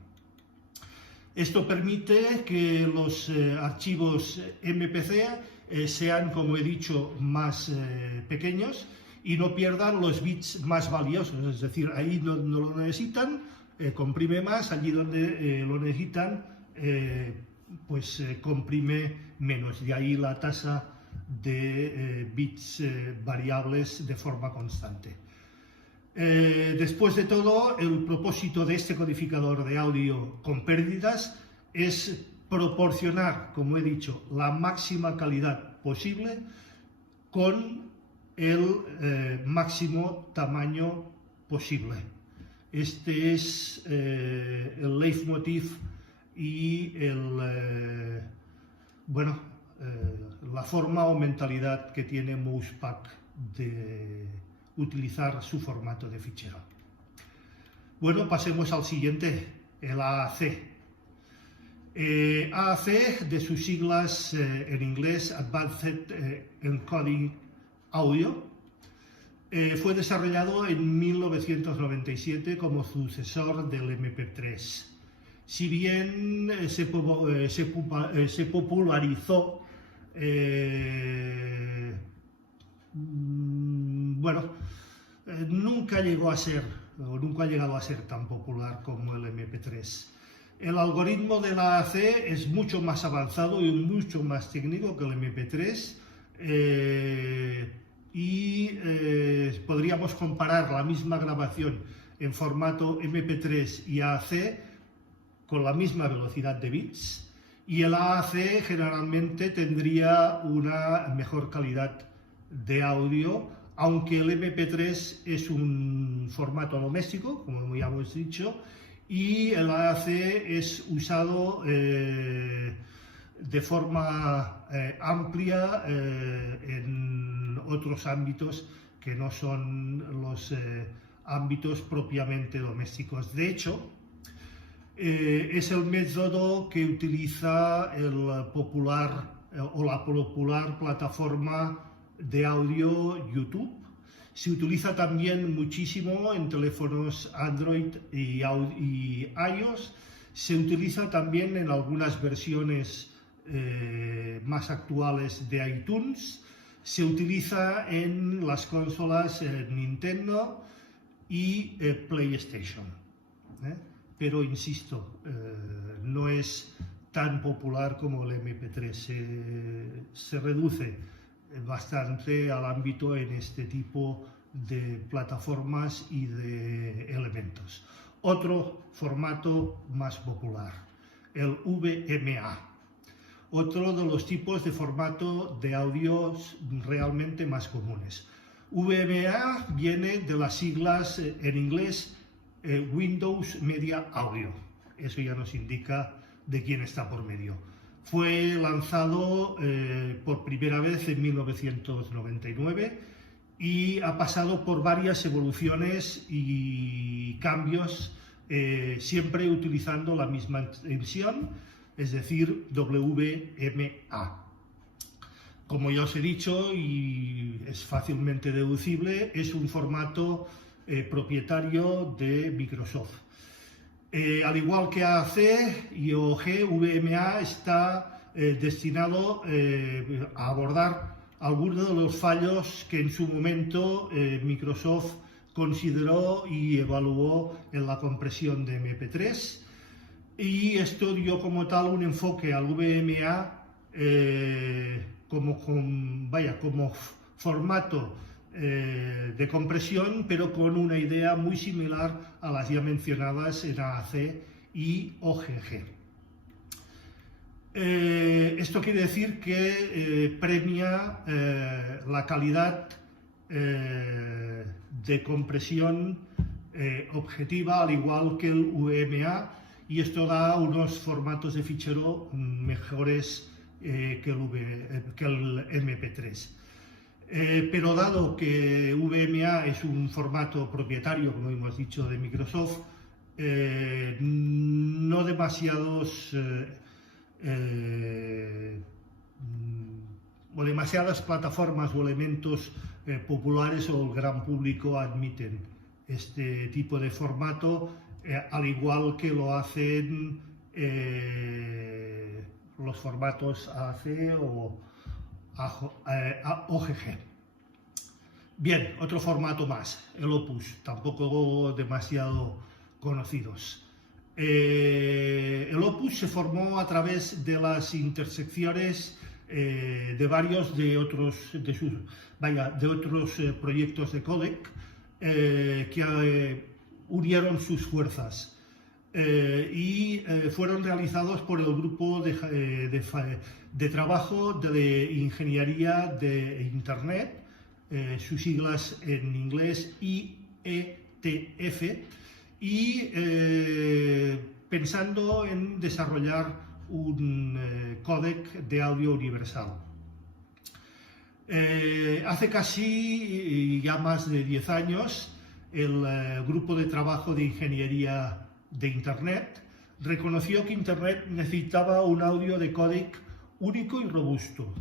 Esto permite que los archivos MPC sean, como he dicho, más pequeños y no pierdan los bits más valiosos, es decir, ahí no lo necesitan, comprime más, allí donde lo necesitan, comprime menos, de ahí la tasa de bits variables de forma constante. Después de todo, el propósito de este codificador de audio con pérdidas es proporcionar, como he dicho, la máxima calidad posible con el máximo tamaño posible. Este es el leitmotiv y la forma o mentalidad que tiene Mousepack de utilizar su formato de fichero. Bueno, pasemos al siguiente, el AAC. AAC, de sus siglas en inglés Advanced Encoding Audio, fue desarrollado en 1997 como sucesor del MP3. Si bien se popularizó, nunca ha llegado a ser tan popular como el MP3. El algoritmo de la AAC es mucho más avanzado y mucho más técnico que el MP3 podríamos comparar la misma grabación en formato MP3 y AAC con la misma velocidad de bits, y el AAC generalmente tendría una mejor calidad de audio, aunque el MP3 es un formato doméstico, como ya hemos dicho, y el AAC es usado de forma amplia en otros ámbitos que no son los ámbitos propiamente domésticos. De hecho, es el método que utiliza la popular plataforma de audio YouTube. Se utiliza también muchísimo en teléfonos Android y iOS. Se utiliza también en algunas versiones más actuales de iTunes. Se utiliza en las consolas Nintendo y PlayStation. Pero insisto, no es tan popular como el MP3. Se reduce bastante al ámbito en este tipo de plataformas y de elementos. Otro formato más popular, el VMA. Otro de los tipos de formato de audios realmente más comunes. VMA viene de las siglas en inglés Windows Media Audio. Eso ya nos indica de quién está por medio. Fue lanzado por primera vez en 1999 y ha pasado por varias evoluciones y cambios, siempre utilizando la misma extensión, es decir, WMA. Como ya os he dicho, y es fácilmente deducible, es un formato propietario de Microsoft. Al igual que AAC y OG, VMA está destinado a abordar algunos de los fallos que en su momento Microsoft consideró y evaluó en la compresión de MP3, y esto dio como tal un enfoque al VMA como formato de compresión, pero con una idea muy similar a las ya mencionadas en AAC y OGG. Esto quiere decir que premia la calidad de compresión objetiva, al igual que el VMA, y esto da unos formatos de fichero mejores que el MP3. Pero dado que VMA es un formato propietario, como hemos dicho, de Microsoft, no demasiadas plataformas o elementos populares o el gran público admiten este tipo de formato, al igual que lo hacen los formatos AAC o OGG. Bien, otro formato más, el Opus, tampoco demasiado conocidos. El Opus se formó a través de las intersecciones de varios de otros proyectos de códec que unieron sus fuerzas. Y fueron realizados por el grupo de trabajo de ingeniería de Internet, sus siglas en inglés IETF, y pensando en desarrollar un códec de audio universal. Hace casi ya más de 10 años, el grupo de trabajo de ingeniería de Internet reconoció que Internet necesitaba un audio de códec único y robusto,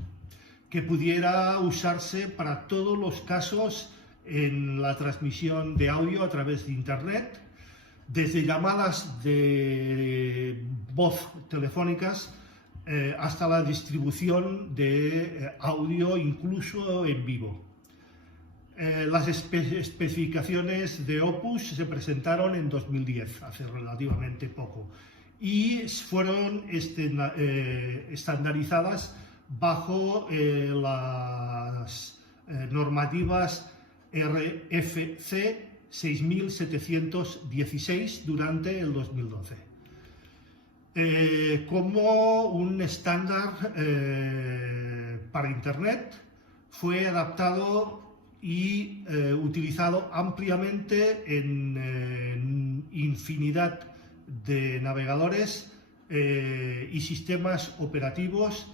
que pudiera usarse para todos los casos en la transmisión de audio a través de Internet, desde llamadas de voz telefónicas hasta la distribución de audio incluso en vivo. Las especificaciones de Opus se presentaron en 2010, hace relativamente poco, y fueron estandarizadas bajo las normativas RFC 6716 durante el 2012. Como un estándar para Internet, fue adaptado y utilizado ampliamente en infinidad de navegadores y sistemas operativos,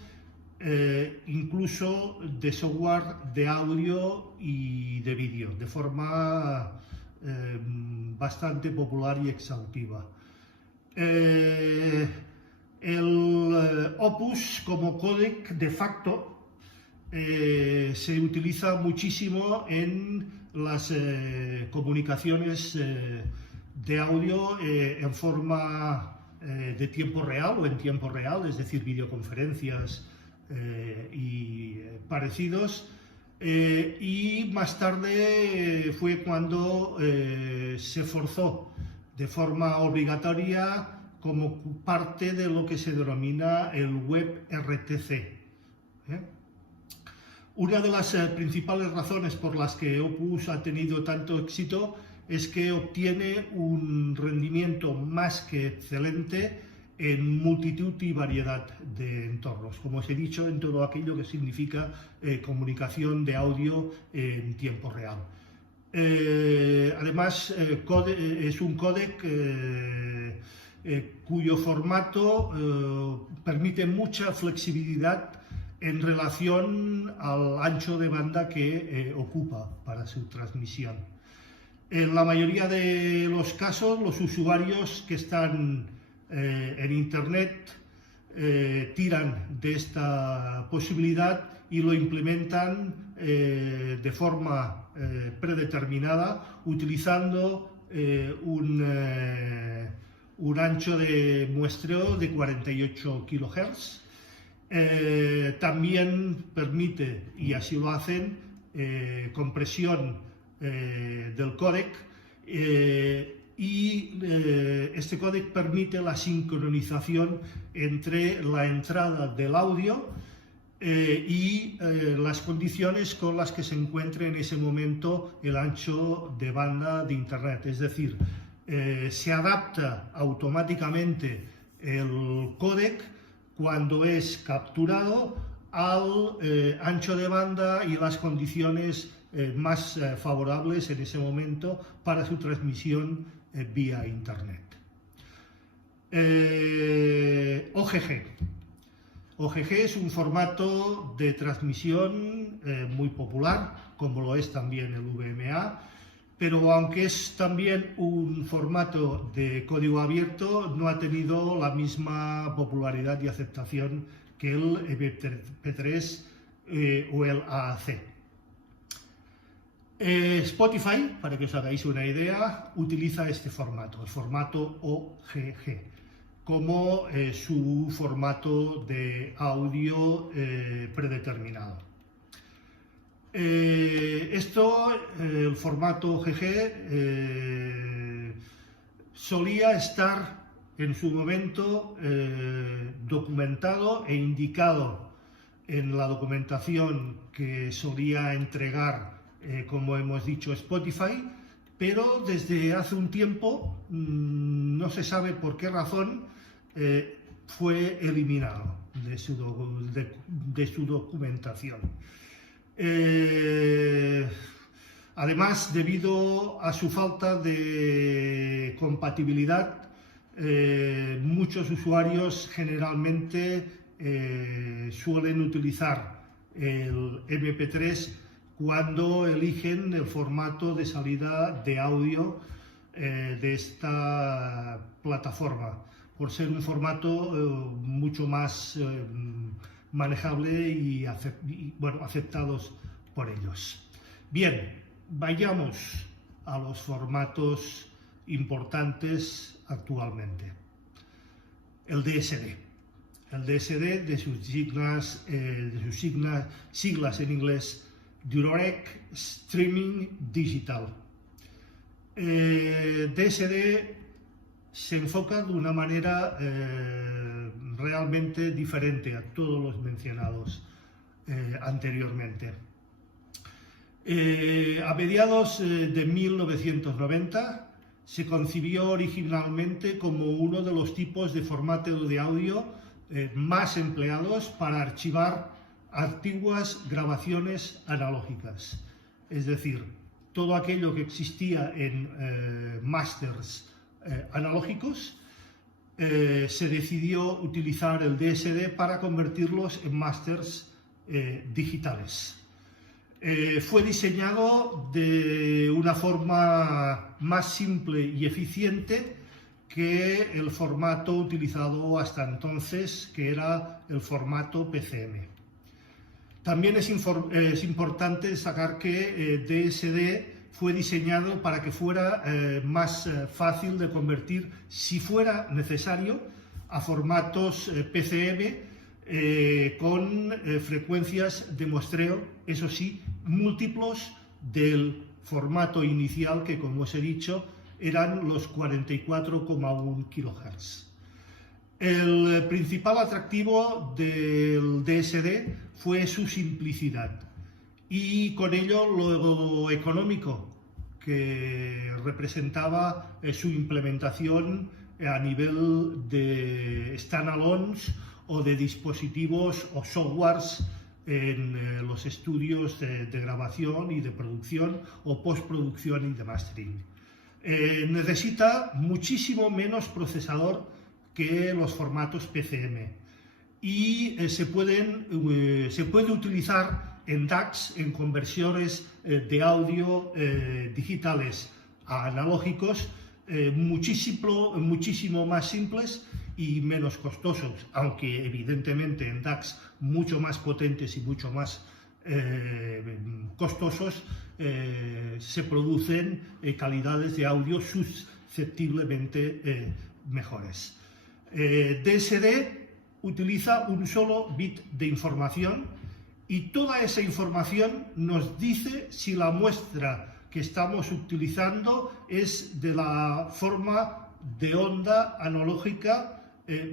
incluso de software de audio y de vídeo, de forma bastante popular y exhaustiva. El Opus como códec de facto se utiliza muchísimo en las comunicaciones de audio en forma de tiempo real o en tiempo real, es decir, videoconferencias y parecidos. Y más tarde fue cuando se forzó de forma obligatoria como parte de lo que se denomina el WebRTC. Una de las principales razones por las que Opus ha tenido tanto éxito es que obtiene un rendimiento más que excelente en multitud y variedad de entornos, como os he dicho, en todo aquello que significa comunicación de audio en tiempo real. Además, es un códec cuyo formato permite mucha flexibilidad en relación al ancho de banda que ocupa para su transmisión. En la mayoría de los casos, los usuarios que están en Internet tiran de esta posibilidad y lo implementan de forma predeterminada, utilizando un ancho de muestreo de 48 kHz. También permite, y así lo hacen, compresión del códec, y este códec permite la sincronización entre la entrada del audio y las condiciones con las que se encuentre en ese momento el ancho de banda de Internet. Es decir, se adapta automáticamente el códec cuando es capturado al ancho de banda y las condiciones más favorables en ese momento para su transmisión vía Internet. OGG. OGG es un formato de transmisión muy popular, como lo es también el VMA, pero aunque es también un formato de código abierto, no ha tenido la misma popularidad y aceptación que el MP3 o el AAC. Spotify, para que os hagáis una idea, utiliza este formato, el formato OGG, como su formato de audio predeterminado. El formato OGG solía estar en su momento documentado e indicado en la documentación que solía entregar, como hemos dicho, Spotify, pero desde hace un tiempo, no se sabe por qué razón, fue eliminado de su documentación. Además, debido a su falta de compatibilidad, muchos usuarios generalmente suelen utilizar el MP3 cuando eligen el formato de salida de audio de esta plataforma, por ser un formato mucho más manejable y aceptados por ellos. Bien, vayamos a los formatos importantes actualmente. El DSD. El DSD, de sus siglas en inglés, Direct Streaming Digital. DSD se enfoca de una manera realmente diferente a todos los mencionados anteriormente. A mediados de 1990 se concibió originalmente como uno de los tipos de formato de audio más empleados para archivar antiguas grabaciones analógicas. Es decir, todo aquello que existía en masters analógicos, se decidió utilizar el DSD para convertirlos en masters digitales. Fue diseñado de una forma más simple y eficiente que el formato utilizado hasta entonces, que era el formato PCM. También es importante destacar que DSD fue diseñado para que fuera más fácil de convertir, si fuera necesario, a formatos PCM con frecuencias de muestreo, eso sí, múltiplos del formato inicial, que, como os he dicho, eran los 44,1 kHz. El principal atractivo del DSD fue su simplicidad y con ello lo económico que representaba su implementación a nivel de standalones o de dispositivos o softwares en los estudios de grabación y de producción o postproducción y de mastering. Necesita muchísimo menos procesador que los formatos PCM y se puede utilizar en DACs, en conversiones de audio digitales a analógicos, muchísimo más simples y menos costosos, aunque evidentemente en DACs mucho más potentes y mucho más costosos se producen calidades de audio susceptiblemente mejores. DSD utiliza un solo bit de información y toda esa información nos dice si la muestra que estamos utilizando es de la forma de onda analógica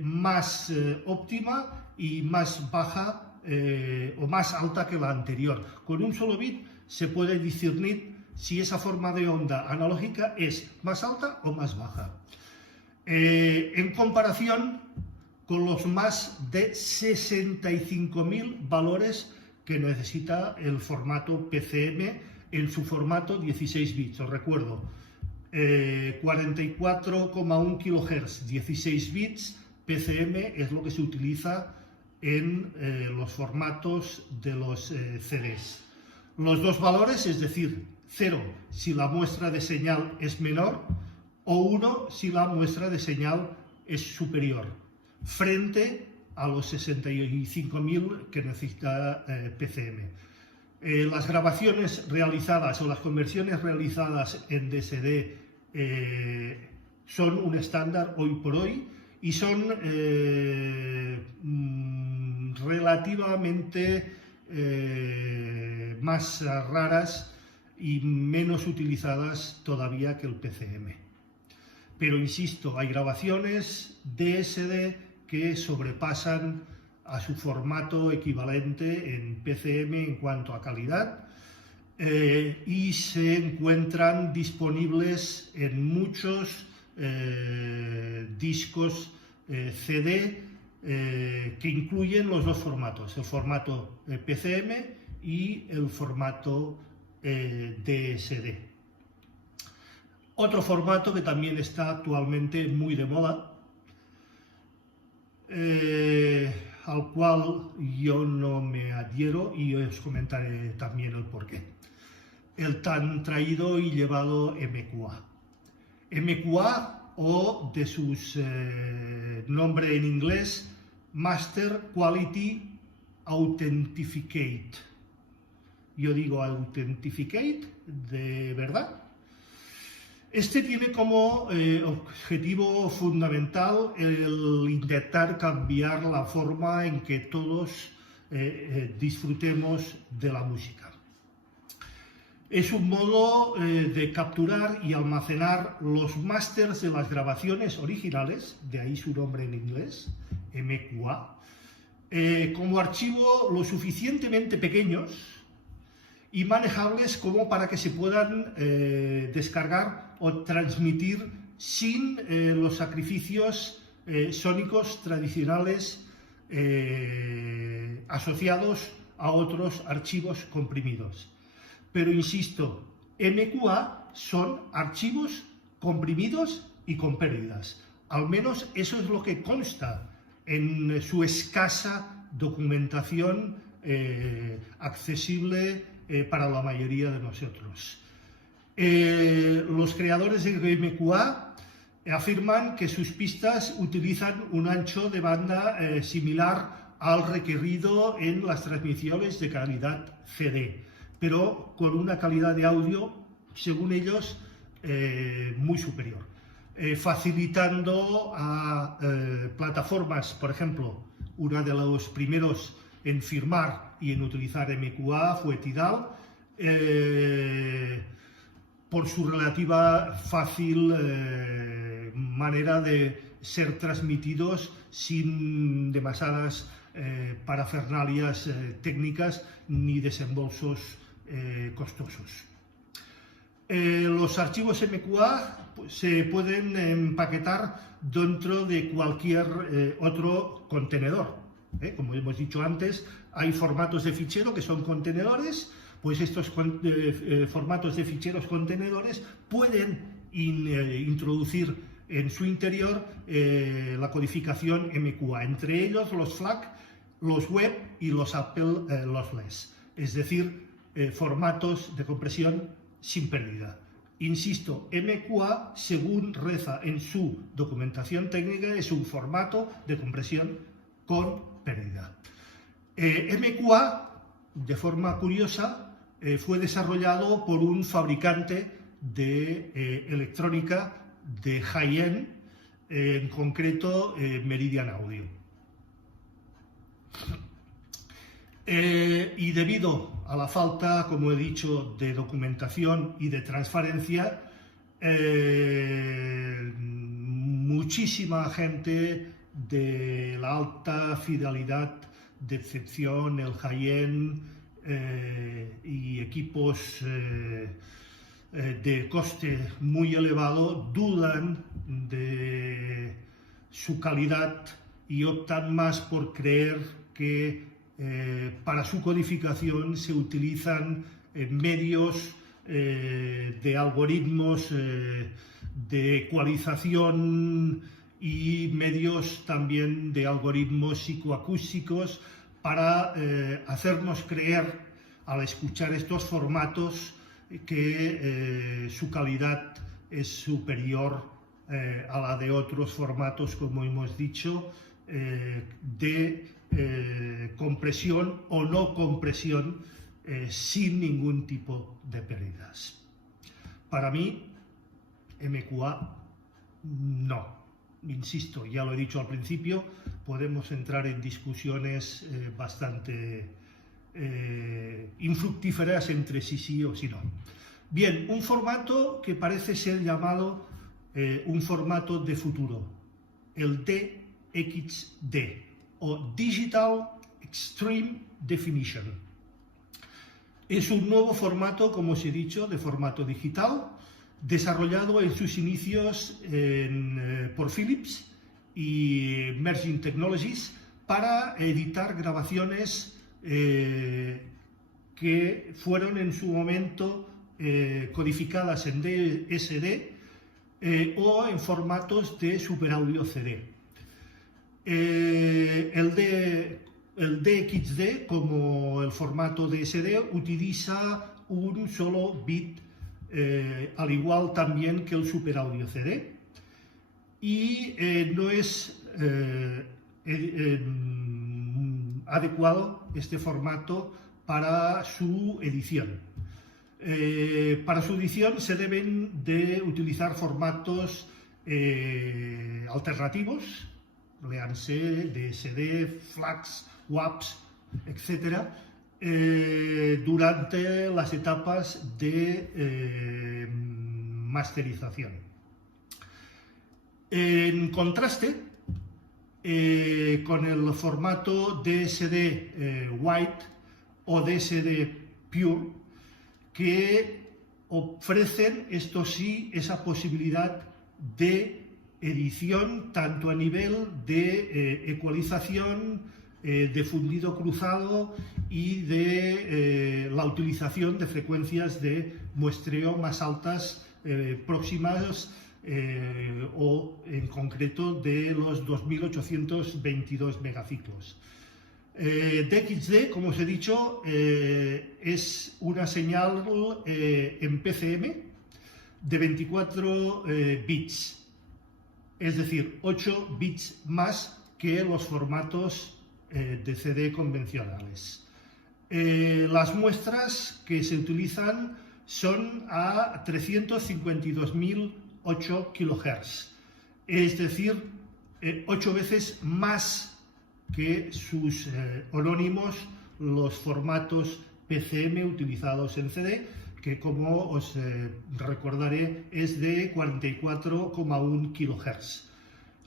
más óptima y más baja o más alta que la anterior. Con un solo bit se puede discernir si esa forma de onda analógica es más alta o más baja. En comparación con los más de 65.000 valores que necesita el formato PCM en su formato 16 bits. Os recuerdo, 44,1 kHz, 16 bits, PCM es lo que se utiliza en los formatos de los CDs. Los dos valores, es decir, 0 si la muestra de señal es menor o 1 si la muestra de señal es superior, frente a los 65.000 que necesita PCM. Las grabaciones realizadas o las conversiones realizadas en DSD son un estándar hoy por hoy y son relativamente más raras y menos utilizadas todavía que el PCM. Pero insisto, hay grabaciones DSD que sobrepasan a su formato equivalente en PCM en cuanto a calidad y se encuentran disponibles en muchos discos CD que incluyen los dos formatos, el formato PCM y el formato DSD. Otro formato que también está actualmente muy de moda, al cual yo no me adhiero y os comentaré también el porqué. El tan traído y llevado MQA. MQA, o de su nombre en inglés, Master Quality Authentificate. Yo digo Authentificate, de verdad. Este tiene como objetivo fundamental el intentar cambiar la forma en que todos disfrutemos de la música. Es un modo de capturar y almacenar los másters de las grabaciones originales, de ahí su nombre en inglés, MQA, como archivo lo suficientemente pequeños y manejables como para que se puedan descargar o transmitir sin los sacrificios sónicos tradicionales asociados a otros archivos comprimidos. Pero insisto, MQA son archivos comprimidos y con pérdidas. Al menos eso es lo que consta en su escasa documentación accesible para la mayoría de nosotros. Los creadores de MQA afirman que sus pistas utilizan un ancho de banda similar al requerido en las transmisiones de calidad CD, pero con una calidad de audio, según ellos, muy superior, facilitando a plataformas, por ejemplo, uno de los primeros en firmar y en utilizar MQA fue Tidal, por su relativa fácil manera de ser transmitidos sin demasiadas parafernalias técnicas ni desembolsos costosos. Los archivos MQA se pueden empaquetar dentro de cualquier otro contenedor. Como hemos dicho antes, hay formatos de fichero que son contenedores, pues estos formatos de ficheros contenedores pueden introducir en su interior la codificación MQA, entre ellos los FLAC, los web y los Apple lossless, es decir, formatos de compresión sin pérdida. Insisto, MQA, según reza en su documentación técnica, es un formato de compresión con pérdida. MQA, de forma curiosa, fue desarrollado por un fabricante de electrónica de high-end, en concreto Meridian Audio. Y debido a la falta, como he dicho, de documentación y de transparencia, muchísima gente de la alta fidelidad de excepción, el high-end y equipos de coste muy elevado dudan de su calidad y optan más por creer que para su codificación se utilizan medios de algoritmos de ecualización y medios también de algoritmos psicoacústicos para hacernos creer, al escuchar estos formatos, que su calidad es superior a la de otros formatos, como hemos dicho, de compresión o no compresión sin ningún tipo de pérdidas. Para mí, MQA no. Insisto, ya lo he dicho al principio, podemos entrar en discusiones bastante infructíferas entre sí o sí no. Bien, un formato que parece ser llamado un formato de futuro, el DXD o Digital Extreme Definition. Es un nuevo formato, como os he dicho, de formato digital, desarrollado en sus inicios por Philips y Merging Technologies para editar grabaciones que fueron en su momento codificadas en DSD o en formatos de superaudio CD. El DXD, como el formato DSD, utiliza un solo bit, al igual también que el superaudio CD, y no es adecuado este formato para su edición. Para su edición se deben de utilizar formatos alternativos, léanse DSD, FLACs, WAPs, etc., durante las etapas de masterización. En contraste, con el formato DSD White o DSD Pure, que ofrecen, esto sí, esa posibilidad de edición tanto a nivel de ecualización, de fundido cruzado y de la utilización de frecuencias de muestreo más altas, próximas o en concreto de los 2822 megaciclos. DXD, como os he dicho, es una señal en PCM de 24 bits, es decir, 8 bits más que los formatos de CD convencionales. Las muestras que se utilizan son a 352.008 kHz, es decir, 8 veces más que sus homónimos, los formatos PCM utilizados en CD, que como os recordaré es de 44,1 kHz.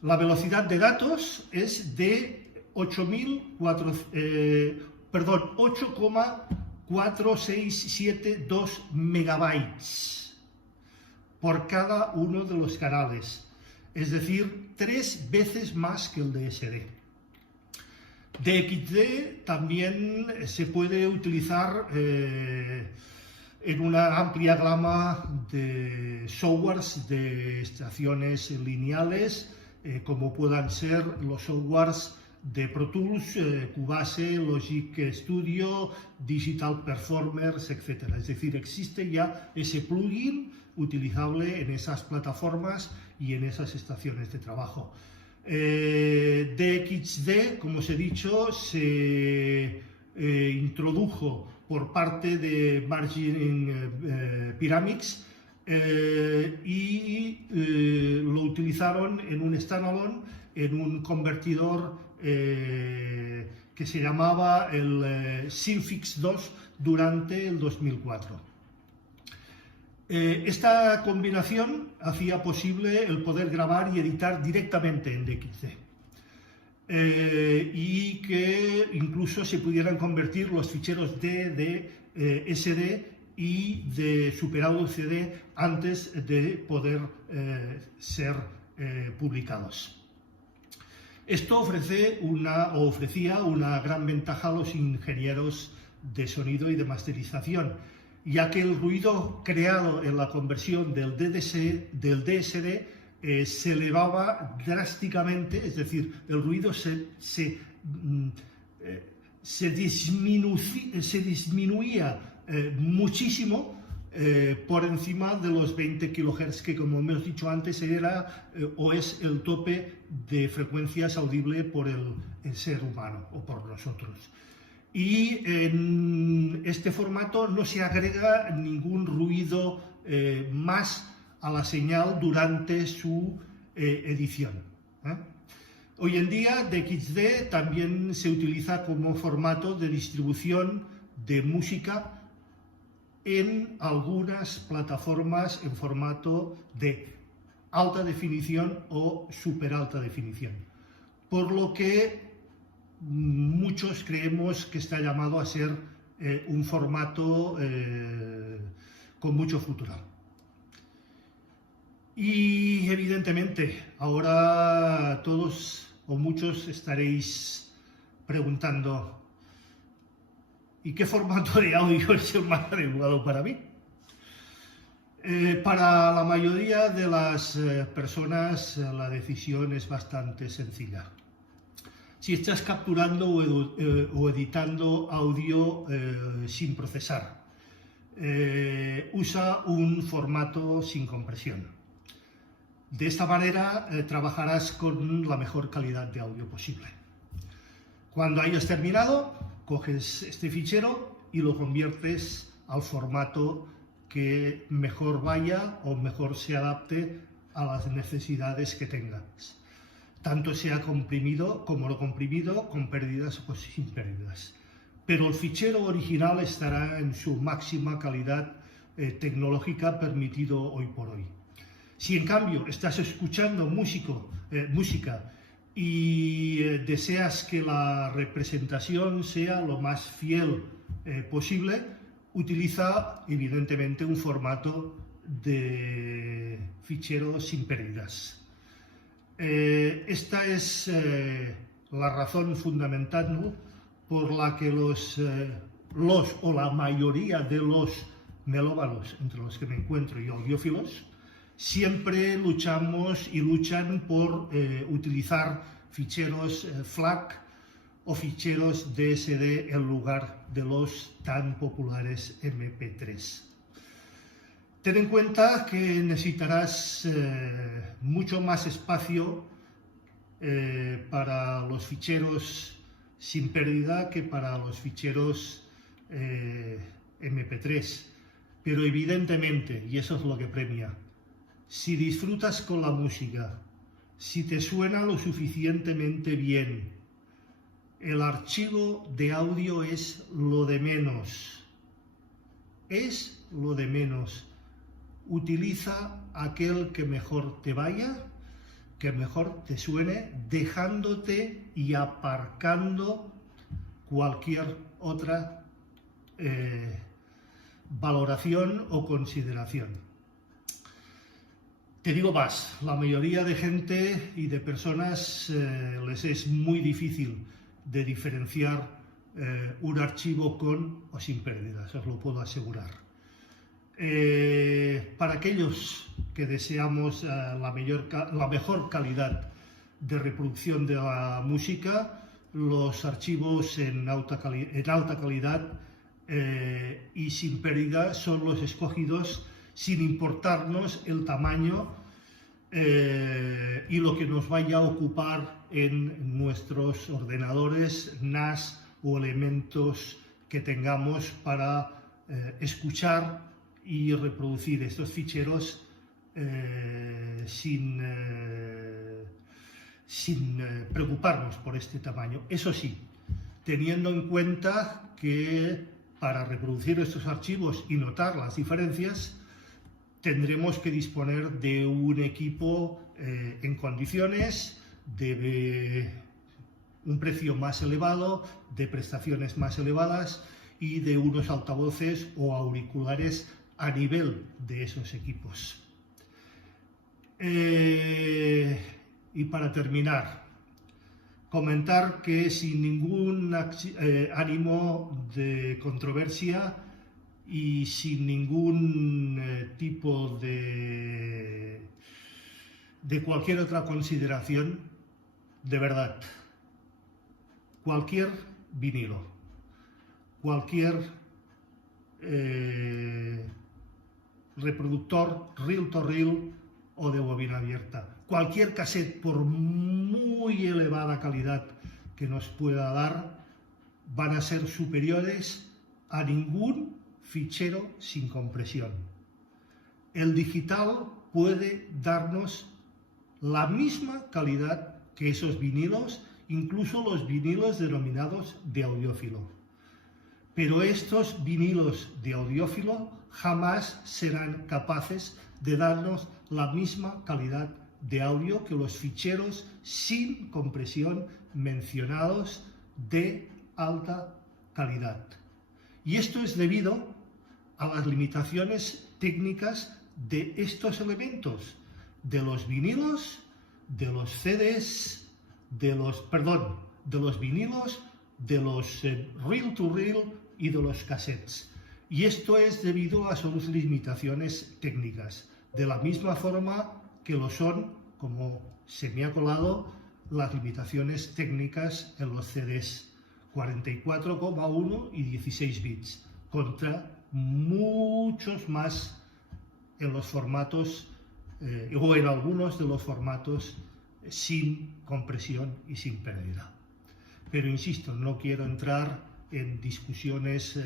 La velocidad de datos es de 8,4672 megabytes por cada uno de los canales, es decir, 3 veces más que el DSD. DXD también se puede utilizar en una amplia gama de softwares de estaciones lineales, como puedan ser los softwares de Pro Tools, Cubase, Logic Studio, Digital Performers, etc. Es decir, existe ya ese plugin utilizable en esas plataformas y en esas estaciones de trabajo. DXD, como os he dicho, se introdujo por parte de Margin Pyramids y lo utilizaron en un standalone, en un convertidor que se llamaba el Synfix 2 durante el 2004. Esta combinación hacía posible el poder grabar y editar directamente en DXD y que incluso se pudieran convertir los ficheros de SD y de Super CD antes de poder ser publicados. Esto ofrecía una gran ventaja a los ingenieros de sonido y de masterización, ya que el ruido creado en la conversión del DSD se elevaba drásticamente, es decir, el ruido se disminuía muchísimo por encima de los 20 kHz, que como hemos dicho antes era o es el tope de frecuencias audible por el ser humano o por nosotros. Y en este formato no se agrega ningún ruido más a la señal durante su edición. Hoy en día DXD también se utiliza como formato de distribución de música en algunas plataformas en formato de alta definición o super alta definición, por lo que muchos creemos que está llamado a ser un formato con mucho futuro. Y evidentemente ahora todos o muchos estaréis preguntando: ¿y qué formato de audio es el más adecuado para mí? Para la mayoría de las personas la decisión es bastante sencilla. Si estás capturando o editando audio sin procesar, usa un formato sin compresión. De esta manera trabajarás con la mejor calidad de audio posible. Cuando hayas terminado, coges este fichero y lo conviertes al formato que mejor vaya o mejor se adapte a las necesidades que tengas, tanto sea comprimido como no comprimido, con pérdidas o sin pérdidas. pero el fichero original estará en su máxima calidad tecnológica permitido hoy por hoy. Si en cambio estás escuchando música y deseas que la representación sea lo más fiel posible, utiliza evidentemente un formato de fichero sin pérdidas. Esta es la razón fundamental, ¿no?, por la que la mayoría de los melómanos, entre los que me encuentro, y audiófilos, siempre luchamos y luchan por utilizar ficheros FLAC o ficheros DSD en lugar de los tan populares MP3. Ten en cuenta que necesitarás mucho más espacio para los ficheros sin pérdida que para los ficheros MP3, pero evidentemente, y eso es lo que premia, si disfrutas con la música, si te suena lo suficientemente bien, el archivo de audio es lo de menos. Es lo de menos. Utiliza aquel que mejor te vaya, que mejor te suene, dejándote y aparcando cualquier otra valoración o consideración. Te digo más, la mayoría de gente y de personas les es muy difícil de diferenciar un archivo con o sin pérdidas, os lo puedo asegurar. Para aquellos que deseamos la mejor calidad de reproducción de la música, los archivos en alta calidad y sin pérdida son los escogidos sin importarnos el tamaño y lo que nos vaya a ocupar en nuestros ordenadores, NAS o elementos que tengamos para escuchar y reproducir estos ficheros sin preocuparnos por este tamaño. Eso sí, teniendo en cuenta que para reproducir estos archivos y notar las diferencias, tendremos que disponer de un equipo en condiciones, de un precio más elevado, de prestaciones más elevadas y de unos altavoces o auriculares a nivel de esos equipos. Y para terminar, comentar que sin ningún ánimo de controversia y sin ningún tipo de cualquier otra consideración, de verdad, cualquier vinilo, cualquier reproductor reel-to-reel o de bobina abierta, cualquier cassette, por muy elevada calidad que nos pueda dar, van a ser superiores a ningún fichero sin compresión. El digital puede darnos la misma calidad que esos vinilos, incluso los vinilos denominados de audiófilo. Pero estos vinilos de audiófilo jamás serán capaces de darnos la misma calidad de audio que los ficheros sin compresión mencionados de alta calidad. Y esto es debido a las limitaciones técnicas de estos elementos, de los vinilos, de los CDs, de los vinilos, de los reel-to-reel y de los cassettes. Y esto es debido a sus limitaciones técnicas, de la misma forma que lo son, como se me ha colado, las limitaciones técnicas en los CDs 44,1 y 16 bits, contra muchos más en los formatos o en algunos de los formatos sin compresión y sin pérdida. Pero insisto, no quiero entrar en discusiones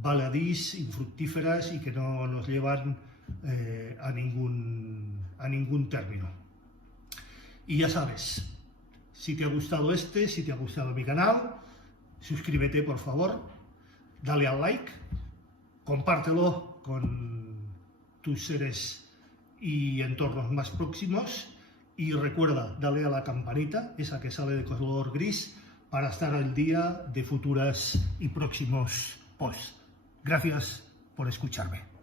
baladís, infructíferas y que no nos llevan a ningún término. Y ya sabes, si te ha gustado si te ha gustado mi canal, suscríbete por favor, dale al like, compártelo con tus seres y entornos más próximos y recuerda, dale a la campanita, esa que sale de color gris, para estar al día de futuras y próximos posts. Gracias por escucharme.